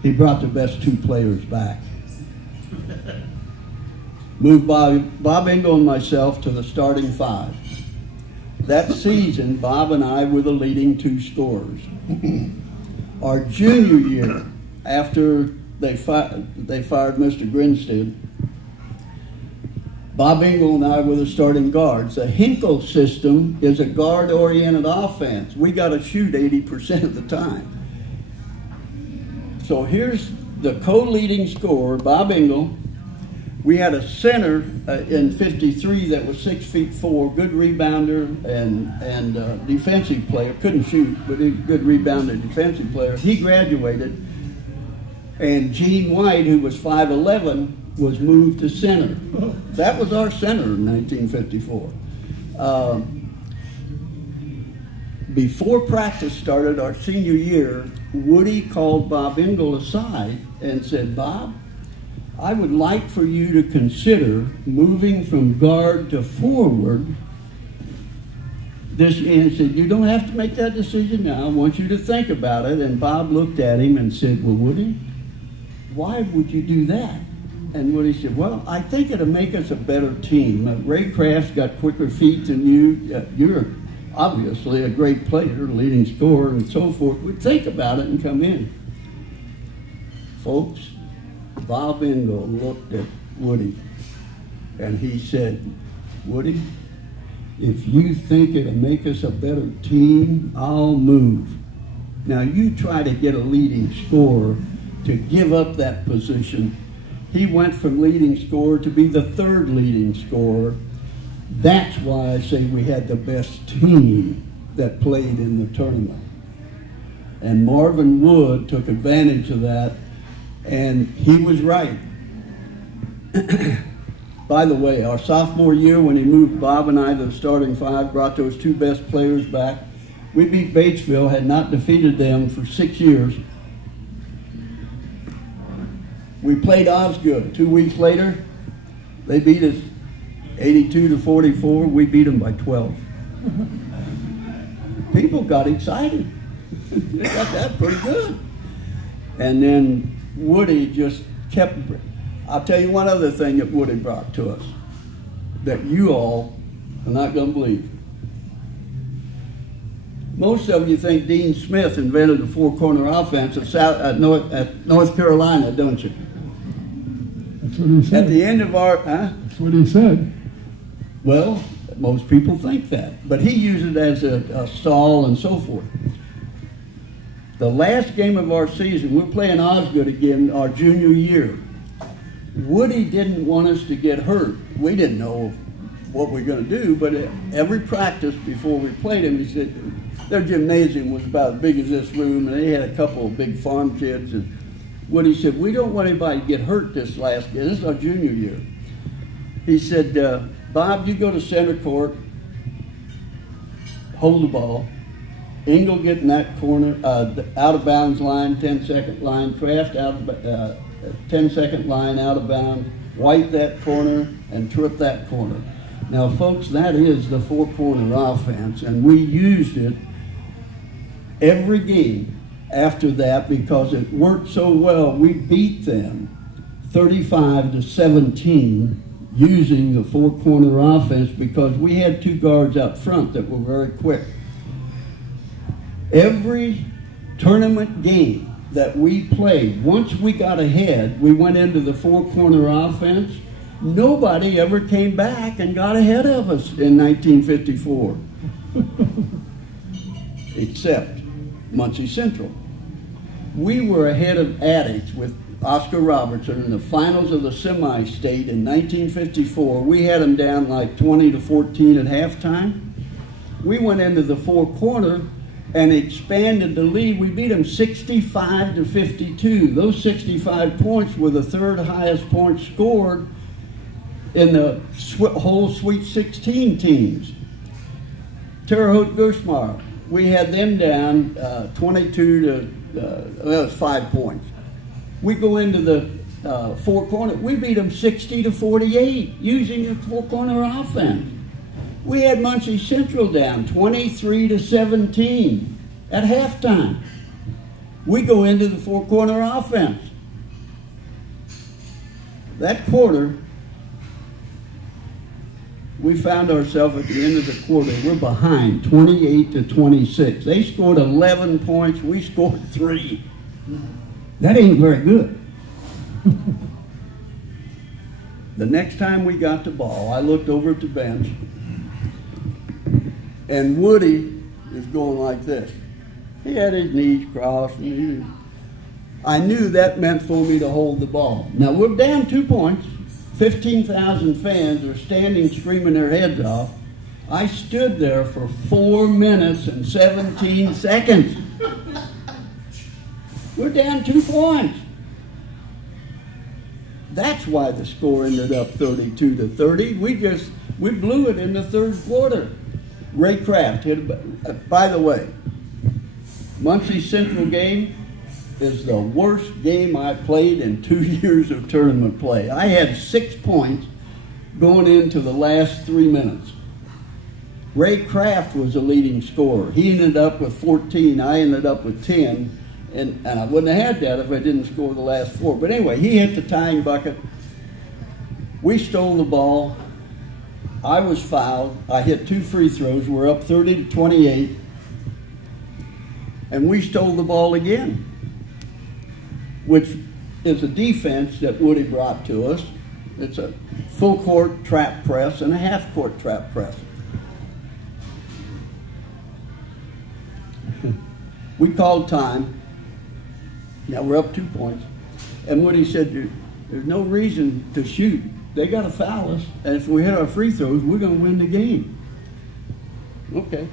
He brought the best 2 players back. Moved Bob Engel and myself to the starting 5. That season, Bob and I were the leading 2 scorers. Our junior year, after they fired Mr. Grinstead, Bob Engel and I were the starting guards. The Hinkle system is a guard-oriented offense. We got to shoot 80% of the time. So here's the co-leading scorer, Bob Engel. We had a center in 53 that was 6'4", good rebounder and defensive player. Couldn't shoot, but he was a good rebounder, defensive player. He graduated, and Gene White, who was 5'11", was moved to center. That was our center in 1954. Before practice started our senior year, Woody called Bob Engel aside and said, Bob, I would like for you to consider moving from guard to forward. And he said, you don't have to make that decision now. I want you to think about it. And Bob looked at him and said, well, Woody, why would you do that? And Woody said, well, I think it'll make us a better team. Ray Kraft's got quicker feet than you. You're obviously a great player, leading scorer, and so forth. We'd think about it and come in. Folks, Bob Engel looked at Woody and he said, Woody, if you think it'll make us a better team, I'll move. Now you try to get a leading scorer to give up that position. He went from leading scorer to be the 3rd leading scorer. That's why I say we had the best team that played in the tournament. And Marvin Wood took advantage of that, and he was right. By the way, our sophomore year, when he moved Bob and I to the starting 5, brought those 2 best players back, we beat Batesville, had not defeated them for 6 years. We played Osgood. 2 weeks later, they beat us 82-44. We beat them by 12. People got excited. They got that pretty good. And then Woody just kept. I'll tell you one other thing that Woody brought to us that you all are not going to believe. Most of you think Dean Smith invented the 4-corner offense at North Carolina, don't you? That's what he said. At the end of our, That's what he said. Well, most people think that, but he used it as a stall and so forth. The last game of our season, we're playing Osgood again, our junior year. Woody didn't want us to get hurt. We didn't know what we were going to do, but every practice before we played him, he said, their gymnasium was about as big as this room, and they had a couple of big farm kids, and Woody said, we don't want anybody to get hurt this last game. This is our junior year. He said, Bob, you go to center court, hold the ball. Engel get in that corner, out of bounds line, 10-second line. Kraft out of 10-second line, out of bounds. White that corner and Trip that corner. Now, folks, that is the four-corner offense, and we used it every game after that because it worked so well. We beat them 35-17 using the four-corner offense because we had two guards up front that were very quick. Every tournament game that we played, once we got ahead, we went into the four-corner offense. Nobody ever came back and got ahead of us in 1954, except Muncie Central. We were ahead of Addicts with Oscar Robertson in the finals of the semi-state in 1954. We had them down like 20-14 at halftime. We went into the four-corner and expanded the lead. We beat them 65-52. Those 65 points were the third highest points scored in the whole Sweet 16 teams. Terre Haute Gersmar, we had them down 22 to, that was 5 points. We go into the four corner, we beat them 60-48 using the four corner offense. We had Muncie Central down 23-17 at halftime. We go into the four-corner offense. That quarter, we found ourselves at the end of the quarter, we're behind 28-26. They scored 11 points, we scored 3. That ain't very good. The next time we got the ball, I looked over at the bench, and Woody is going like this. He had his knees crossed. And I knew that meant for me to hold the ball. Now, we're down 2 points. 15,000 fans are standing screaming their heads off. I stood there for 4 minutes and 17 seconds. We're down 2 points. That's why the score ended up 32-30. We blew it in the third quarter. Ray Kraft hit. By the way, Muncie Central game is the worst game I played in 2 years of tournament play. I had 6 points going into the last 3 minutes. Ray Kraft was the leading scorer. He ended up with 14. I ended up with 10. And I wouldn't have had that if I didn't score the last 4. But anyway, he hit the tying bucket. We stole the ball. I was fouled. I hit 2 free throws. We're up 30-28. And we stole the ball again, which is a defense that Woody brought to us. It's a full court trap press and a half court trap press. We called time. Now we're up 2 points. And Woody said, there's no reason to shoot. They got to foul us, and if we hit our free throws, we're going to win the game. Okay.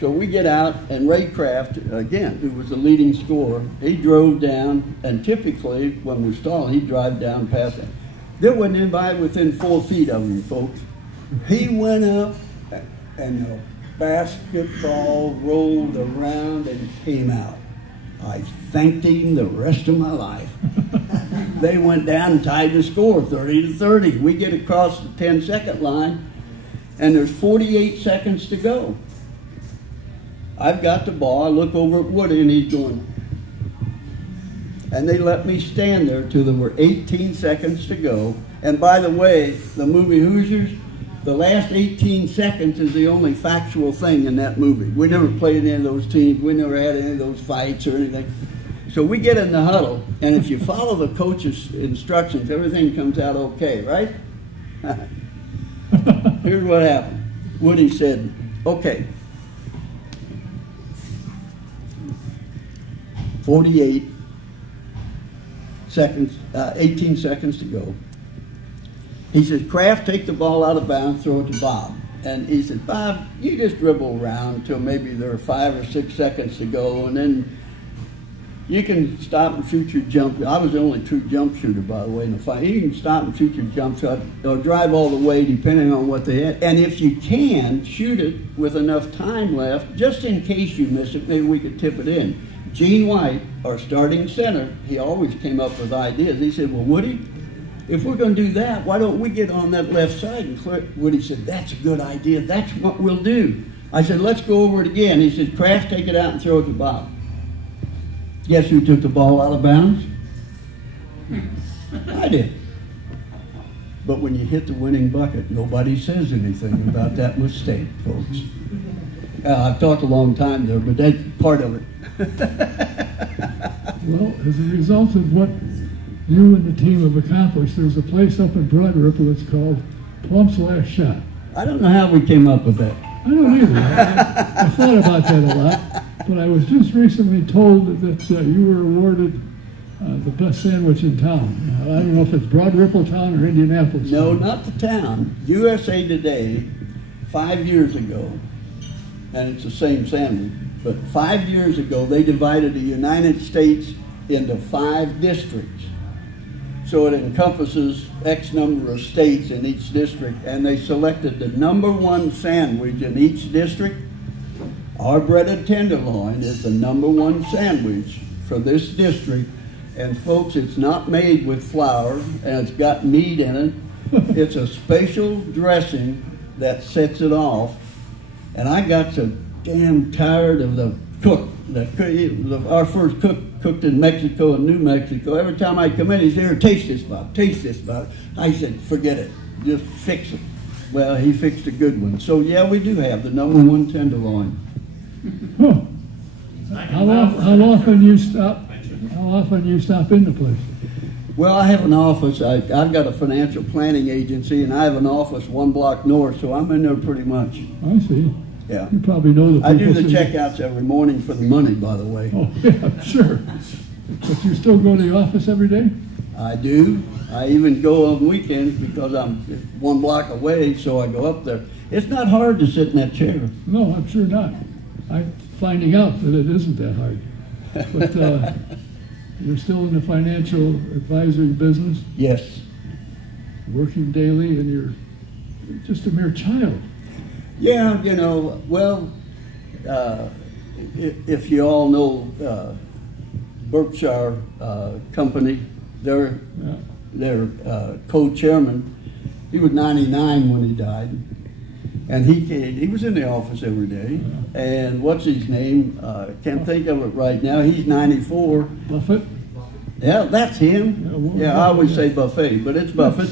So we get out, and Ray Kraft, again, who was the leading scorer, he drove down, and typically, when we're stalling, he'd drive down past it. There wasn't anybody within 4 feet of him, folks. He went up, and the basketball rolled around and came out. I thanked him the rest of my life. They went down and tied the score, 30-30. We get across the 10-second line, and there's 48 seconds to go. I've got the ball. I look over at Woody, and he's going. And they let me stand there till there were 18 seconds to go. And by the way, the movie Hoosiers, the last 18 seconds is the only factual thing in that movie. We never played any of those teams. We never had any of those fights or anything. So we get in the huddle, and if you follow the coach's instructions, everything comes out okay, right? Here's what happened. Woody said, okay, 48 seconds, 18 seconds to go. He says, Kraft, take the ball out of bounds, throw it to Bob. And he said, Bob, you just dribble around until maybe there are 5 or 6 seconds to go, and then you can stop and shoot your jump. I was the only true jump shooter, by the way, in the fight. You can stop and shoot your jump shot or drive all the way, depending on what they had. And if you can, shoot it with enough time left, just in case you miss it, maybe we could tip it in. Gene White, our starting center, he always came up with ideas. He said, well, Woody, if we're going to do that, why don't we get on that left side and clear? Woody said, that's a good idea. That's what we'll do. I said, let's go over it again. He said, Kraft, take it out and throw it to Bob. Guess who took the ball out of bounds? I did. But when you hit the winning bucket, nobody says anything about that mistake, folks. I've talked a long time there, but that's part of it. Well, as a result of what you and the team have accomplished, there's a place up in Broad Ripple that's called Plump's Last Shot. I don't know how we came up with that. I don't either. I thought about that a lot, but I was just recently told that you were awarded the best sandwich in town. I don't know if it's Broad Ripple Town or Indianapolis. No, town. not the town. USA Today, 5 years ago, and it's the same sandwich, but 5 years ago they divided the United States into 5 districts. So it encompasses X number of states in each district, and they selected the #1 sandwich in each district. Our breaded tenderloin is the #1 sandwich for this district. And folks, it's not made with flour, and it's got meat in it. It's a special dressing that sets it off. And I got so damn tired of the cook. Our first cook cooked in Mexico and New Mexico. Every time I come in, he said, "Here, taste this, Bob. Taste this, Bob." I said, "Forget it. Just fix it." Well, he fixed a good one. So yeah, we do have the #1 tenderloin. Huh. How often you stop? How often you stop in the place? Well, I have an office. I've got a financial planning agency, and I have an office 1 block north, so I'm in there pretty much. I see. Yeah. You probably know the I do people the checkouts every morning for the money, by the way. Oh, yeah, sure. But you still go to the office every day? I do. I even go on weekends because I'm 1 block away, so I go up there. It's not hard to sit in that chair. No, I'm sure not. I'm finding out that it isn't that hard. But you're still in the financial advisory business, Yes. working daily, and you're just a mere child. Yeah, you know, well, if you all know Berkshire Company, their co-chairman, he was 99 when he died. And he was in the office every day. And what's his name? Can't think of it right now. He's 94. Buffett? Yeah, that's him. Yeah, I always say Buffet, but it's Buffett.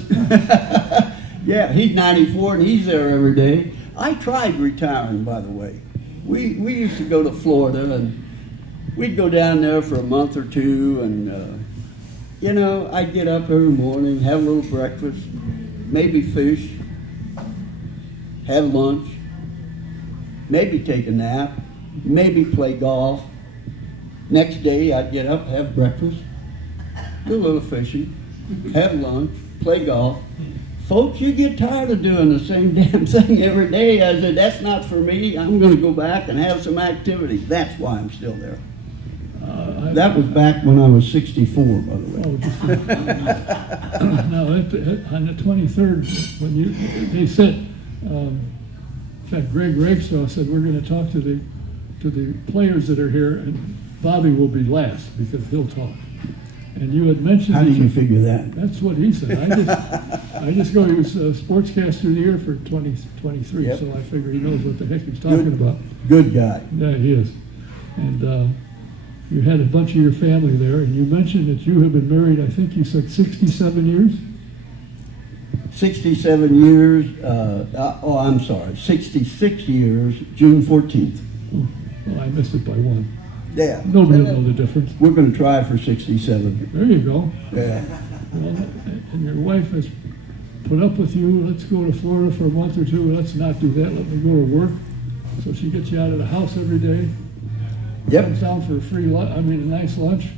Yeah, he's 94 and he's there every day. I tried retiring, by the way. We used to go to Florida and we'd go down there for a month or two, and you know, I'd get up every morning, have a little breakfast, maybe fish, have lunch, maybe take a nap, maybe play golf. Next day I'd get up, have breakfast, do a little fishing, have lunch, play golf. Folks, you get tired of doing the same damn thing every day. I said, that's not for me. I'm going to go back and have some activity. That's why I'm still there. That was back when I was 64, by the way. Now, on the 23rd, when they said, in fact, Greg Rakestraw said, we're going to talk to the players that are here, and Bobby will be last because he'll talk. And you had mentioned... How did you figure that? That's what he said. I just go, he was Sportscaster of the Year for 2023, Yep. so I figure he knows what the heck he's talking about. Good guy. Yeah, he is. And you had a bunch of your family there, and you mentioned that you have been married, I think you said 67 years? 67 years, I'm sorry, 66 years, June 14th. Oh, well, I missed it by 1. Yeah. Nobody will know the difference. We're going to try for 67. There you go. Yeah. Well, and your wife has put up with you. Let's go to Florida for a month or two. Let's not do that. Let me go to work. So she gets you out of the house every day. Yep. Comes down for a free lunch. I mean, a nice lunch.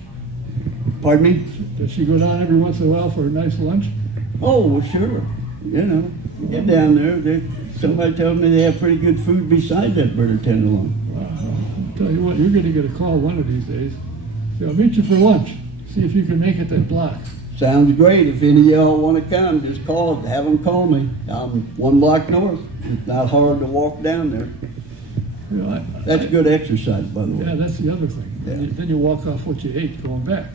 Pardon me? Does she go down every once in a while for a nice lunch? Oh, well, sure. You know, you get down there. Somebody tells me they have pretty good food beside that bird tenderloin. Wow. I'll tell you what, you're going to get a call one of these days. So I'll meet you for lunch. See if you can make it that block. Sounds great. If any of y'all want to come, just call. Have them call me. I'm 1 block north. It's not hard to walk down there. You know, That's good exercise, by the way. Yeah, that's the other thing. Yeah. Then you walk off what you ate going back.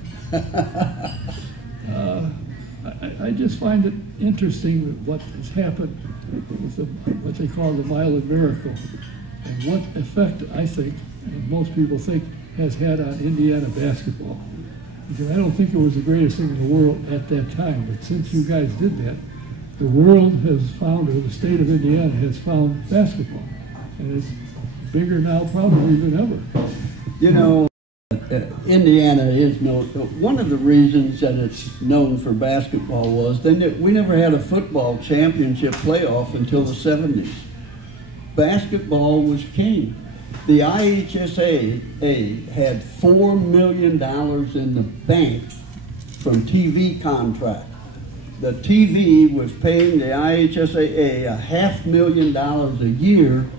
I just find it interesting what has happened with what they call the Milan miracle, and what effect I think, and most people think, has had on Indiana basketball. Because I don't think it was the greatest thing in the world at that time, but since you guys did that, the world has found, or the state of Indiana has found basketball, and it's bigger now probably than ever. You know, Indiana is one of the reasons that it's known for basketball was we never had a football championship playoff until the 70s. Basketball was king. The IHSA had $4 million in the bank from TV contract. The TV was paying the IHSAA $500,000 a year,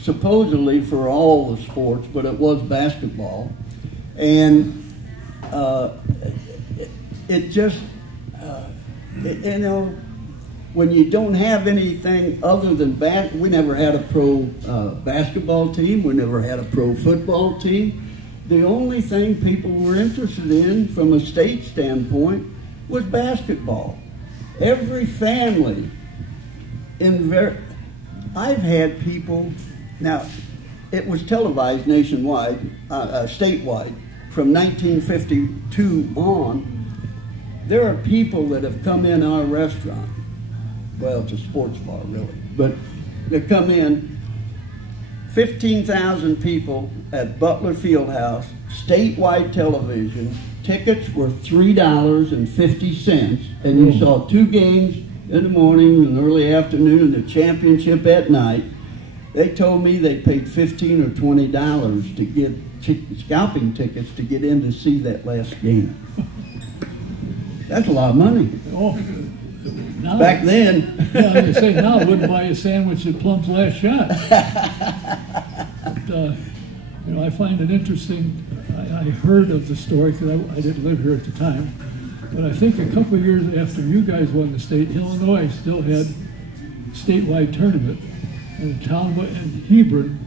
supposedly for all the sports, but it was basketball. And it just, you know, when you don't have anything other than we never had a pro basketball team, we never had a pro football team. The only thing people were interested in from a state standpoint was basketball. Every family I've had people, now it was televised nationwide, statewide, from 1952 on. There are people that have come in our restaurant. Well, it's a sports bar, really. But they come in, 15,000 people at Butler Fieldhouse, statewide television. Tickets were $3.50, and you saw 2 games in the morning and early afternoon and the championship at night. They told me they paid $15 or $20 to get scalping tickets to get in to see that last game. That's a lot of money. Oh, now, back then. Yeah, I was say now I wouldn't buy a sandwich at Plump's last shot. But, you know, I find it interesting. I heard of the story because I didn't live here at the time. But I think a couple of years after you guys won the state, Illinois still had a statewide tournament. And the town in Hebron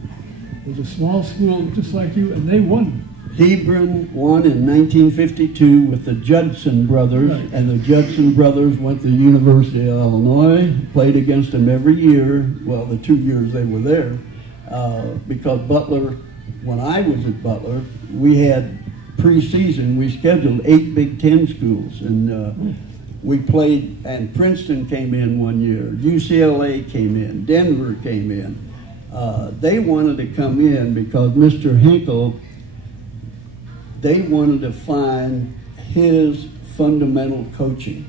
was a small school just like you, and they won. Hebron won in 1952 with the Judson brothers, right. And the Judson brothers went to the University of Illinois, played against them every year, well, the 2 years they were there, because Butler, when I was at Butler, we had preseason, we scheduled 8 Big Ten schools, and we played, and Princeton came in one year, UCLA came in, Denver came in. They wanted to come in because Mr. Hinkle, they wanted to find his fundamental coaching.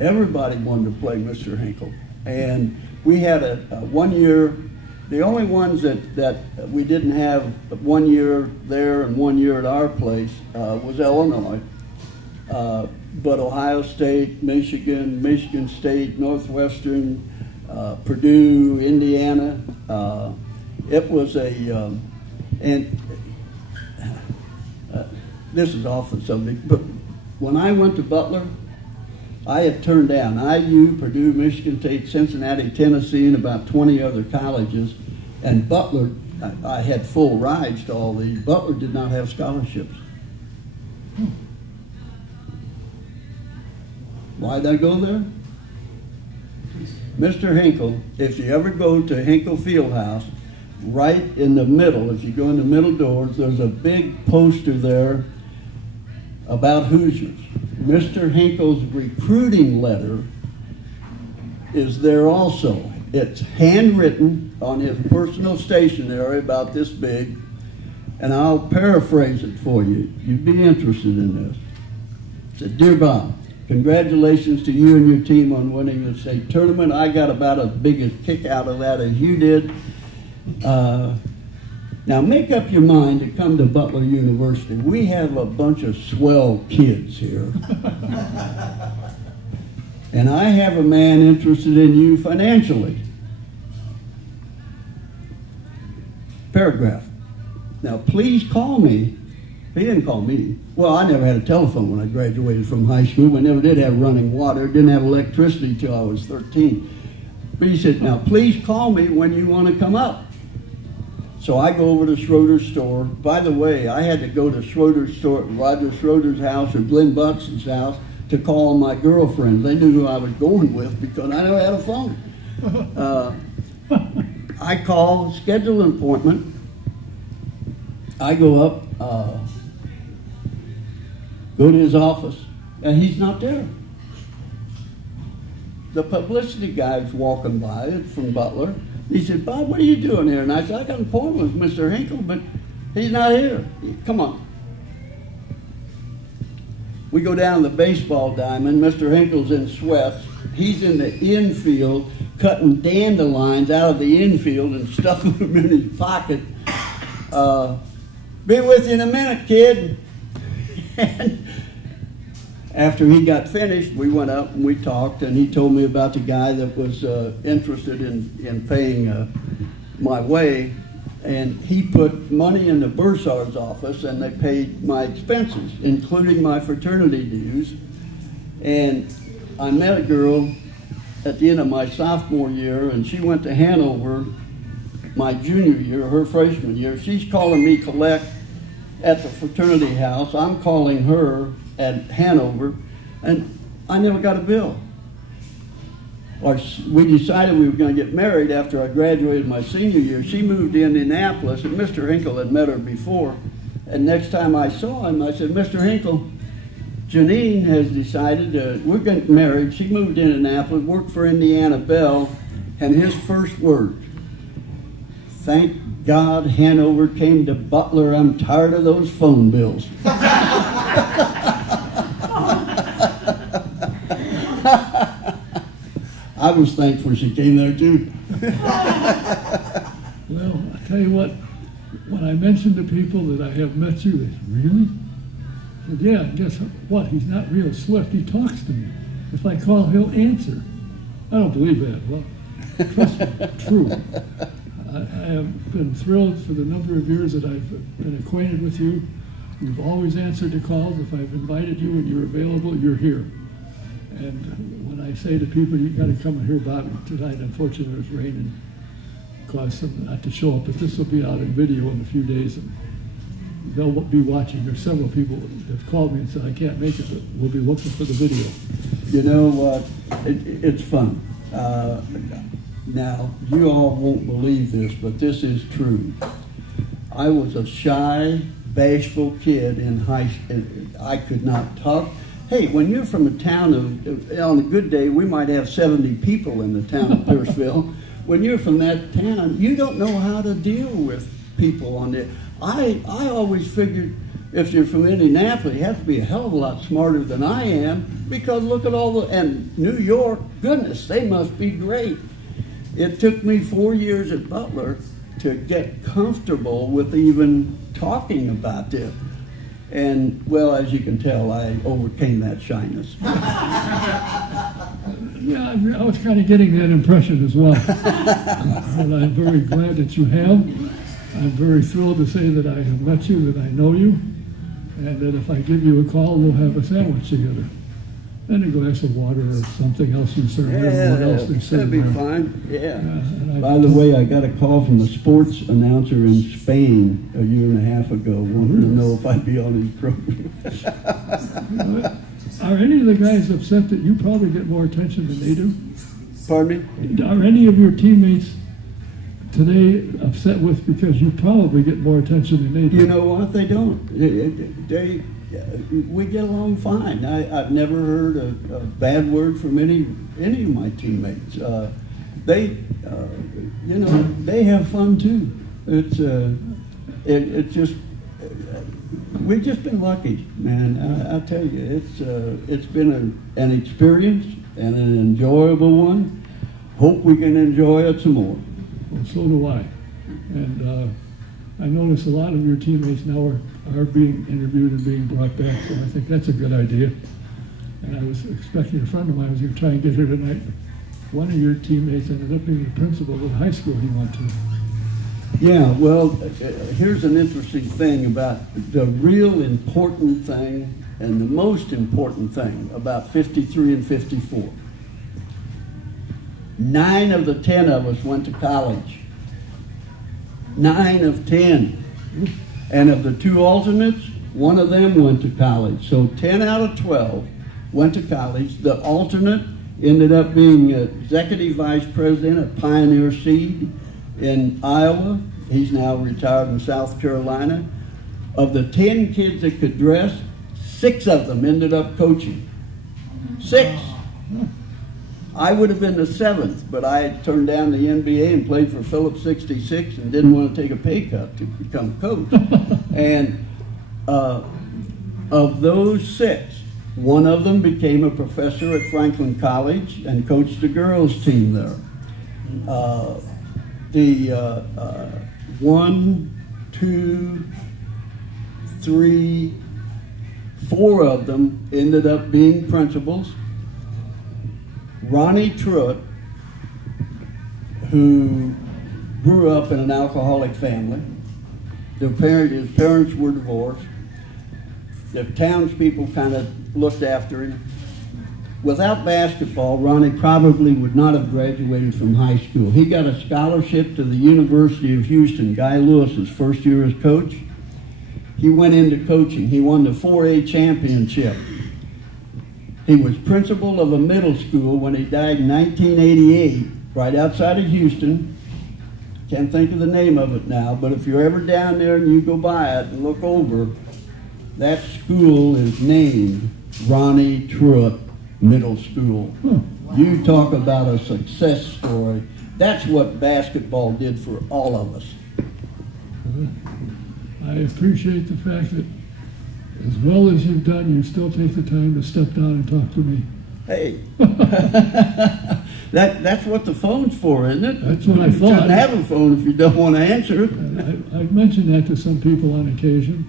Everybody wanted to play Mr. Hinkle. And we had a 1 year, the only ones that we didn't have 1 year there and 1 year at our place was Illinois. But Ohio State, Michigan, Michigan State, Northwestern, Purdue, Indiana. It was this is off the subject, but when I went to Butler, I had turned down IU, Purdue, Michigan State, Cincinnati, Tennessee, and about 20 other colleges. And Butler, I had full rides to all these. Butler did not have scholarships. Why'd I go there? Mr. Hinkle, if you ever go to Hinkle Fieldhouse, right in the middle, if you go in the middle doors, there's a big poster there about Hoosiers. Mr. Hinkle's recruiting letter is there also. It's handwritten on his personal stationery, about this big. and I'll paraphrase it for you. You'd be interested in this. It said, "Dear Bob, congratulations to you and your team on winning the state tournament. I got about as big a kick out of that as you did. Now make up your mind to come to Butler University. We have a bunch of swell kids here. And I have a man interested in you financially." Paragraph. "Now please call me." He didn't call me. Well, I never had a telephone when I graduated from high school. We never did have running water. Didn't have electricity till I was 13. But he said, "Now please call me when you want to come up." So I go over to Schroeder's store. By the way, I had to go to Schroeder's store, Roger Schroeder's house or Glenn Buxton's house to call my girlfriends. They knew who I was going with because I never had a phone. I call, schedule an appointment. I go up, go to his office, and he's not there. The publicity guy's walking by from Butler. He said, "Bob, what are you doing here?" And I said, "I got an appointment with Mr. Hinkle, but he's not here. Come on." We go down to the baseball diamond. Mr. Hinkle's in sweats. He's in the infield cutting dandelions out of the infield and stuffing them in his pocket. "Be with you in a minute, kid." And after he got finished, we went up and we talked, and he told me about the guy that was interested in paying my way, and he put money in the bursar's office, and they paid my expenses, including my fraternity dues. And I met a girl at the end of my sophomore year, and she went to Hanover my junior year, her freshman year. She's calling me collect at the fraternity house. I'm calling her at Hanover, and I never got a bill. We decided we were going to get married after I graduated my senior year. She moved to Indianapolis, and Mr. Hinkle had met her before. And next time I saw him, I said, "Mr. Hinkle, Janine has decided we're going to get married." She moved to Indianapolis, worked for Indiana Bell, and his first words, "Thank God Hanover came to Butler. I'm tired of those phone bills." I was thankful she came there too. Well, I tell you what, when I mentioned to people that I have met you, they said, "Really?" I said, "Yeah, guess what? He's not real swift. He talks to me. If I call, he'll answer." I don't believe that. Well, trust me, true. I have been thrilled for the number of years that I've been acquainted with you. You've always answered the calls. If I've invited you and you're available, you're here. And when I say to people, "You got to come and hear Bobby tonight," unfortunately it was raining, caused them not to show up, but this will be out in video in a few days, and they'll be watching. There's several people that have called me and said, "I can't make it, but we'll be looking for the video." You know what? It's fun. Now, you all won't believe this, but this is true. I was a shy, bashful kid in high school. I could not talk. Hey, when you're from a town of, on a good day, we might have 70 people in the town of Pierceville. When you're from that town, you don't know how to deal with people on there. I always figured if you're from Indianapolis, you have to be a hell of a lot smarter than I am, because look at all the, and New York, goodness, they must be great. It took me 4 years at Butler to get comfortable with even talking about this. And, well, as you can tell, I overcame that shyness. Yeah, I was kind of getting that impression as well. And I'm very glad that you have. I'm very thrilled to say that I have met you, that I know you, and that if I give you a call, we'll have a sandwich together. And a glass of water or something else you serve. Yeah, that'd be fine. Yeah. By the way, I got a call from a sports announcer in Spain a year and a half ago, wanting to know if I'd be on his program. Are any of the guys upset that you probably get more attention than they do? Pardon me? Are any of your teammates today upset with because you probably get more attention than they do? You know what? They don't. We get along fine. I've never heard a bad word from any of my teammates. They have fun too. It's it's just, we've just been lucky, man. I tell you, it's been an experience and an enjoyable one. Hope we can enjoy it some more. Well, so do I. And I notice a lot of your teammates now are being interviewed and being brought back, so I think that's a good idea. And I was expecting a friend of mine was going to try and get here tonight. One of your teammates ended up being the principal of the high school he went to. Yeah, well, here's an interesting thing about the real important thing and the most important thing about 53 and 54. 9 of the 10 of us went to college. 9 of 10. And of the 2 alternates, 1 of them went to college. So 10 out of 12 went to college. The alternate ended up being executive vice president at Pioneer Seed in Iowa. He's now retired in South Carolina. Of the 10 kids that could dress, 6 of them ended up coaching. 6. I would have been the 7th, but I had turned down the NBA and played for Phillips 66 and didn't want to take a pay cut to become coach. And of those 6, 1 of them became a professor at Franklin College and coached the girls' team there. 1, 2, 3, 4 of them ended up being principals. Ronnie Truitt, who grew up in an alcoholic family, his parents were divorced. The townspeople kind of looked after him. Without basketball, Ronnie probably would not have graduated from high school. He got a scholarship to the University of Houston, Guy Lewis's first year as coach. He went into coaching. He won the 4A championship. He was principal of a middle school when he died in 1988, right outside of Houston. Can't think of the name of it now, but if you're ever down there and you go by it and look over, that school is named Ronnie Truitt Middle School. Wow. You talk about a success story. That's what basketball did for all of us. I appreciate the fact that as well as you've done, you still take the time to step down and talk to me. Hey, that's what the phone's for, isn't it? That's what I thought. You shouldn't have a phone if you don't want to answer. I've mentioned that to some people on occasion.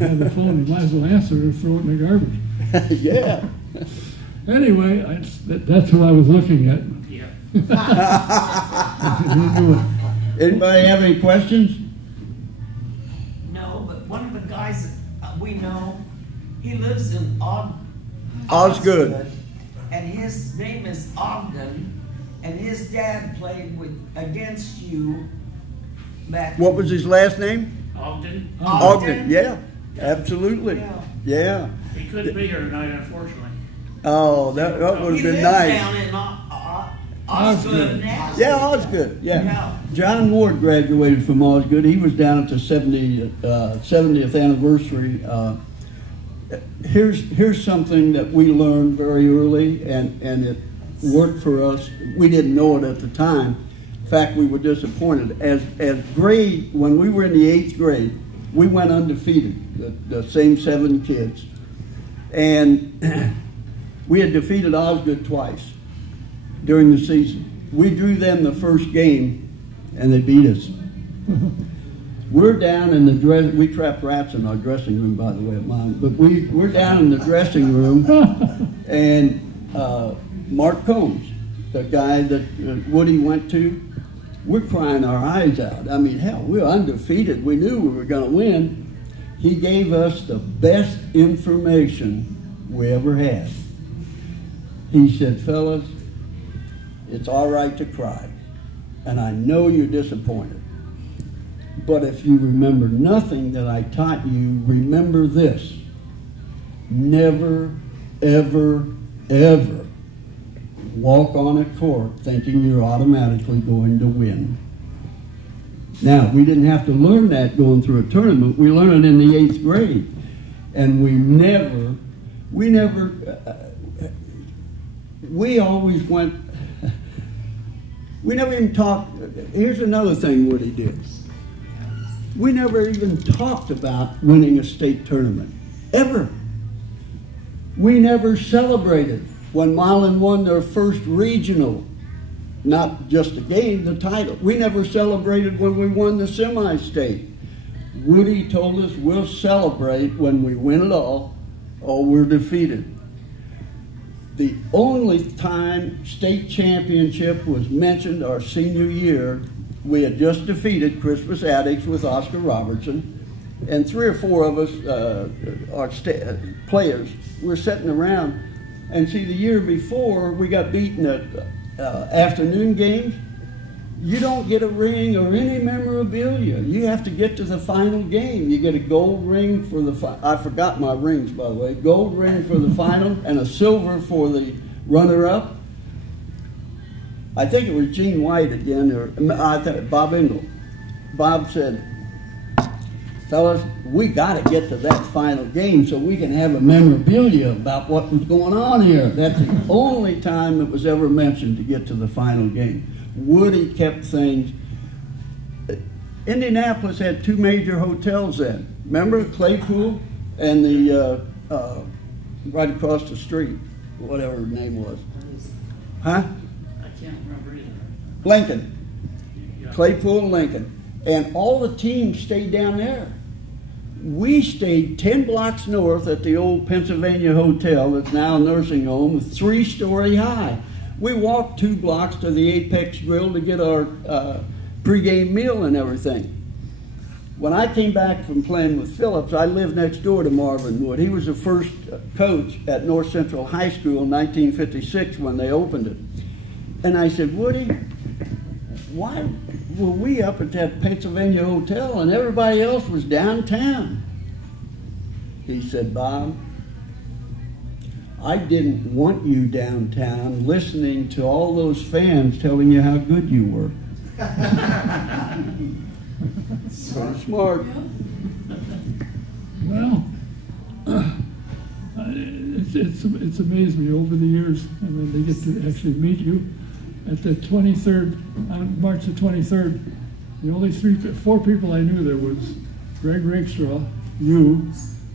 You have a phone, you might as well answer it or throw it in the garbage. Yeah. Anyway, that's what I was looking at. Yeah. Anybody have any questions? No, but one of the guys that we know, he lives in Osgood. And his name is Ogden, and his dad played against you back. What was his last name? Ogden. Ogden, yeah, absolutely. Yeah. He couldn't be here tonight, unfortunately. Oh, that would have been nice. Down in Osgood now. Yeah, Osgood, yeah. John Ward graduated from Osgood. He was down at the 70th anniversary. Here's something that we learned very early, and it worked for us. We didn't know it at the time. In fact, we were disappointed. When we were in the 8th grade, we went undefeated, the same 7 kids. And we had defeated Osgood twice during the season. We drew them the first game, and they beat us. We're down in the we trapped rats in our dressing room, by the way, at mine. But we're down in the dressing room, and Mark Combs, the guy that Woody went to, we're crying our eyes out. I mean, hell, we're undefeated. We knew we were going to win. He gave us the best information we ever had. He said, fellas, it's all right to cry, and I know you're disappointed. But if you remember nothing that I taught you, remember this. Never, ever, ever walk on a court thinking you're automatically going to win. Now, we didn't have to learn that going through a tournament. We learned it in the 8th grade. And we always went, we never even talked. Here's another thing Woody did. We never even talked about winning a state tournament, ever. We never celebrated when Milan won their first regional, not just a game, the title. We never celebrated when we won the semi-state. Woody told us we'll celebrate when we win it all or we're defeated. The only time state championship was mentioned our senior year, we had just defeated Christmas Addicts with Oscar Robertson, and 3 or 4 of us, our players, were sitting around. And see, the year before, we got beaten at afternoon games. You don't get a ring or any memorabilia. You have to get to the final game. You get a gold ring for the I forgot my rings, by the way. Gold ring for the final and a silver for the runner-up. I think it was Gene White again, or I think Bob Engel. Bob said, fellas, we got to get to that final game so we can have a memorabilia about what was going on here. That's the only time it was ever mentioned to get to the final game. Woody kept things. Indianapolis had 2 major hotels then. Remember Claypool and the right across the street, whatever her name was. Huh? I can't remember either. Lincoln. Claypool and Lincoln. And all the teams stayed down there. We stayed 10 blocks north at the old Pennsylvania Hotel that's now a nursing home, 3-story high. We walked 2 blocks to the Apex Grill to get our pregame meal and everything. When I came back from playing with Phillips, I lived next door to Marvin Wood. He was the first coach at North Central High School in 1956 when they opened it. And I said, Woody, why were we up at that Pennsylvania Hotel and everybody else was downtown? He said, Bob, I didn't want you downtown listening to all those fans telling you how good you were. So smart. Well, it's amazed me over the years, and then they get to actually meet you. At the 23rd, on March the 23rd, the only 4 people I knew there was Greg Rakestraw, you,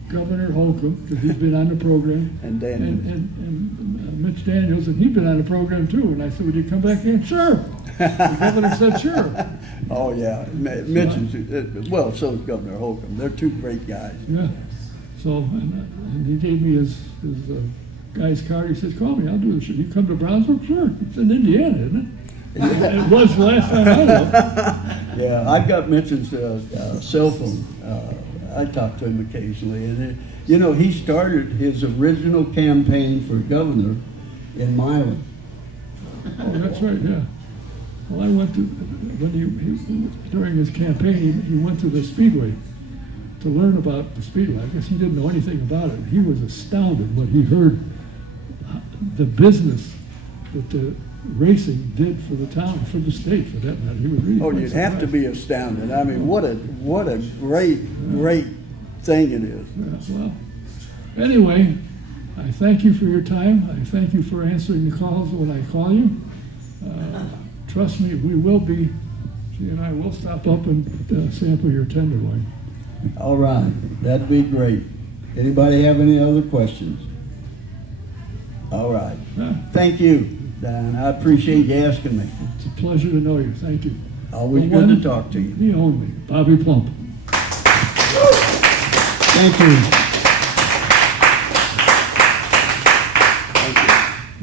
Governor Holcomb, because he's been on the program, and Daniels. And Mitch Daniels, and he'd been on the program too. And I said, would you come back in? Sure. The governor said, sure. Oh, yeah. Mitch is, well, so is Governor Holcomb. They're 2 great guys. Yeah. So, and he gave me his guy's card. He says, call me, I'll do the show. You come to Brownsburg? Sure. It's in Indiana, isn't it? It was the last time I was. Yeah, I got Mitch's cell phone. I talk to him occasionally. And, you know, he started his original campaign for governor in Milan. Oh, that's right, yeah. Well, I went to, during his campaign, he went to the Speedway to learn about the Speedway. I guess he didn't know anything about it. He was astounded when he heard the business that the racing did for the town, for the state, for that matter. He was really you'd have to be astounded. I mean, what a great thing it is. Yeah, well, anyway, I thank you for your time. I thank you for answering the calls when I call you. Trust me, we will be, she and I will stop up and sample your tenderloin. All right, that'd be great. Anybody have any other questions? All right. Yeah. Thank you, Don. I appreciate you asking me. It's a pleasure to know you. Thank you. Always good to talk to you. He owned me. Bobby Plump. Thank you.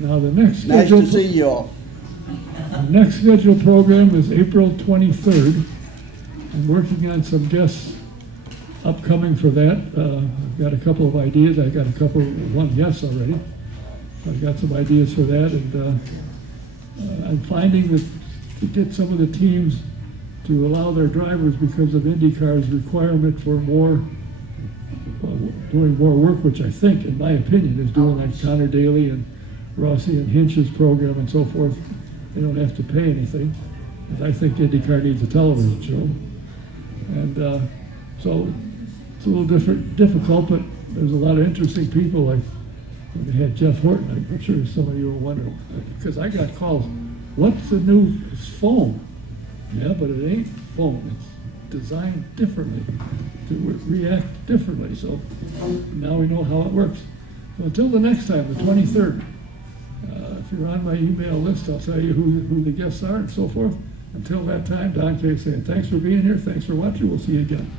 Now the next Nice to see you all. The next scheduled program is April 23rd. I'm working on some guests upcoming for that. I've got a couple of ideas. I got one guest already. I've got some ideas for that, and I'm finding that to get some of the teams to allow their drivers, because of IndyCar's requirement for doing more work, which I think, in my opinion, is doing like Connor Daly and Rossi and Hinch's program and so forth. They don't have to pay anything, because I think IndyCar needs a television show. And so it's a little difficult, but there's a lot of interesting people, like when they had Jeff Horton. I'm sure some of you will wonder, because I got calls, what's the new phone? Yeah, but it ain't phone, it's designed differently to react differently. So now we know how it works. So until the next time, the 23rd, if you're on my email list, I'll tell you who the guests are and so forth. Until that time, Don Kay saying thanks for being here, thanks for watching, we'll see you again.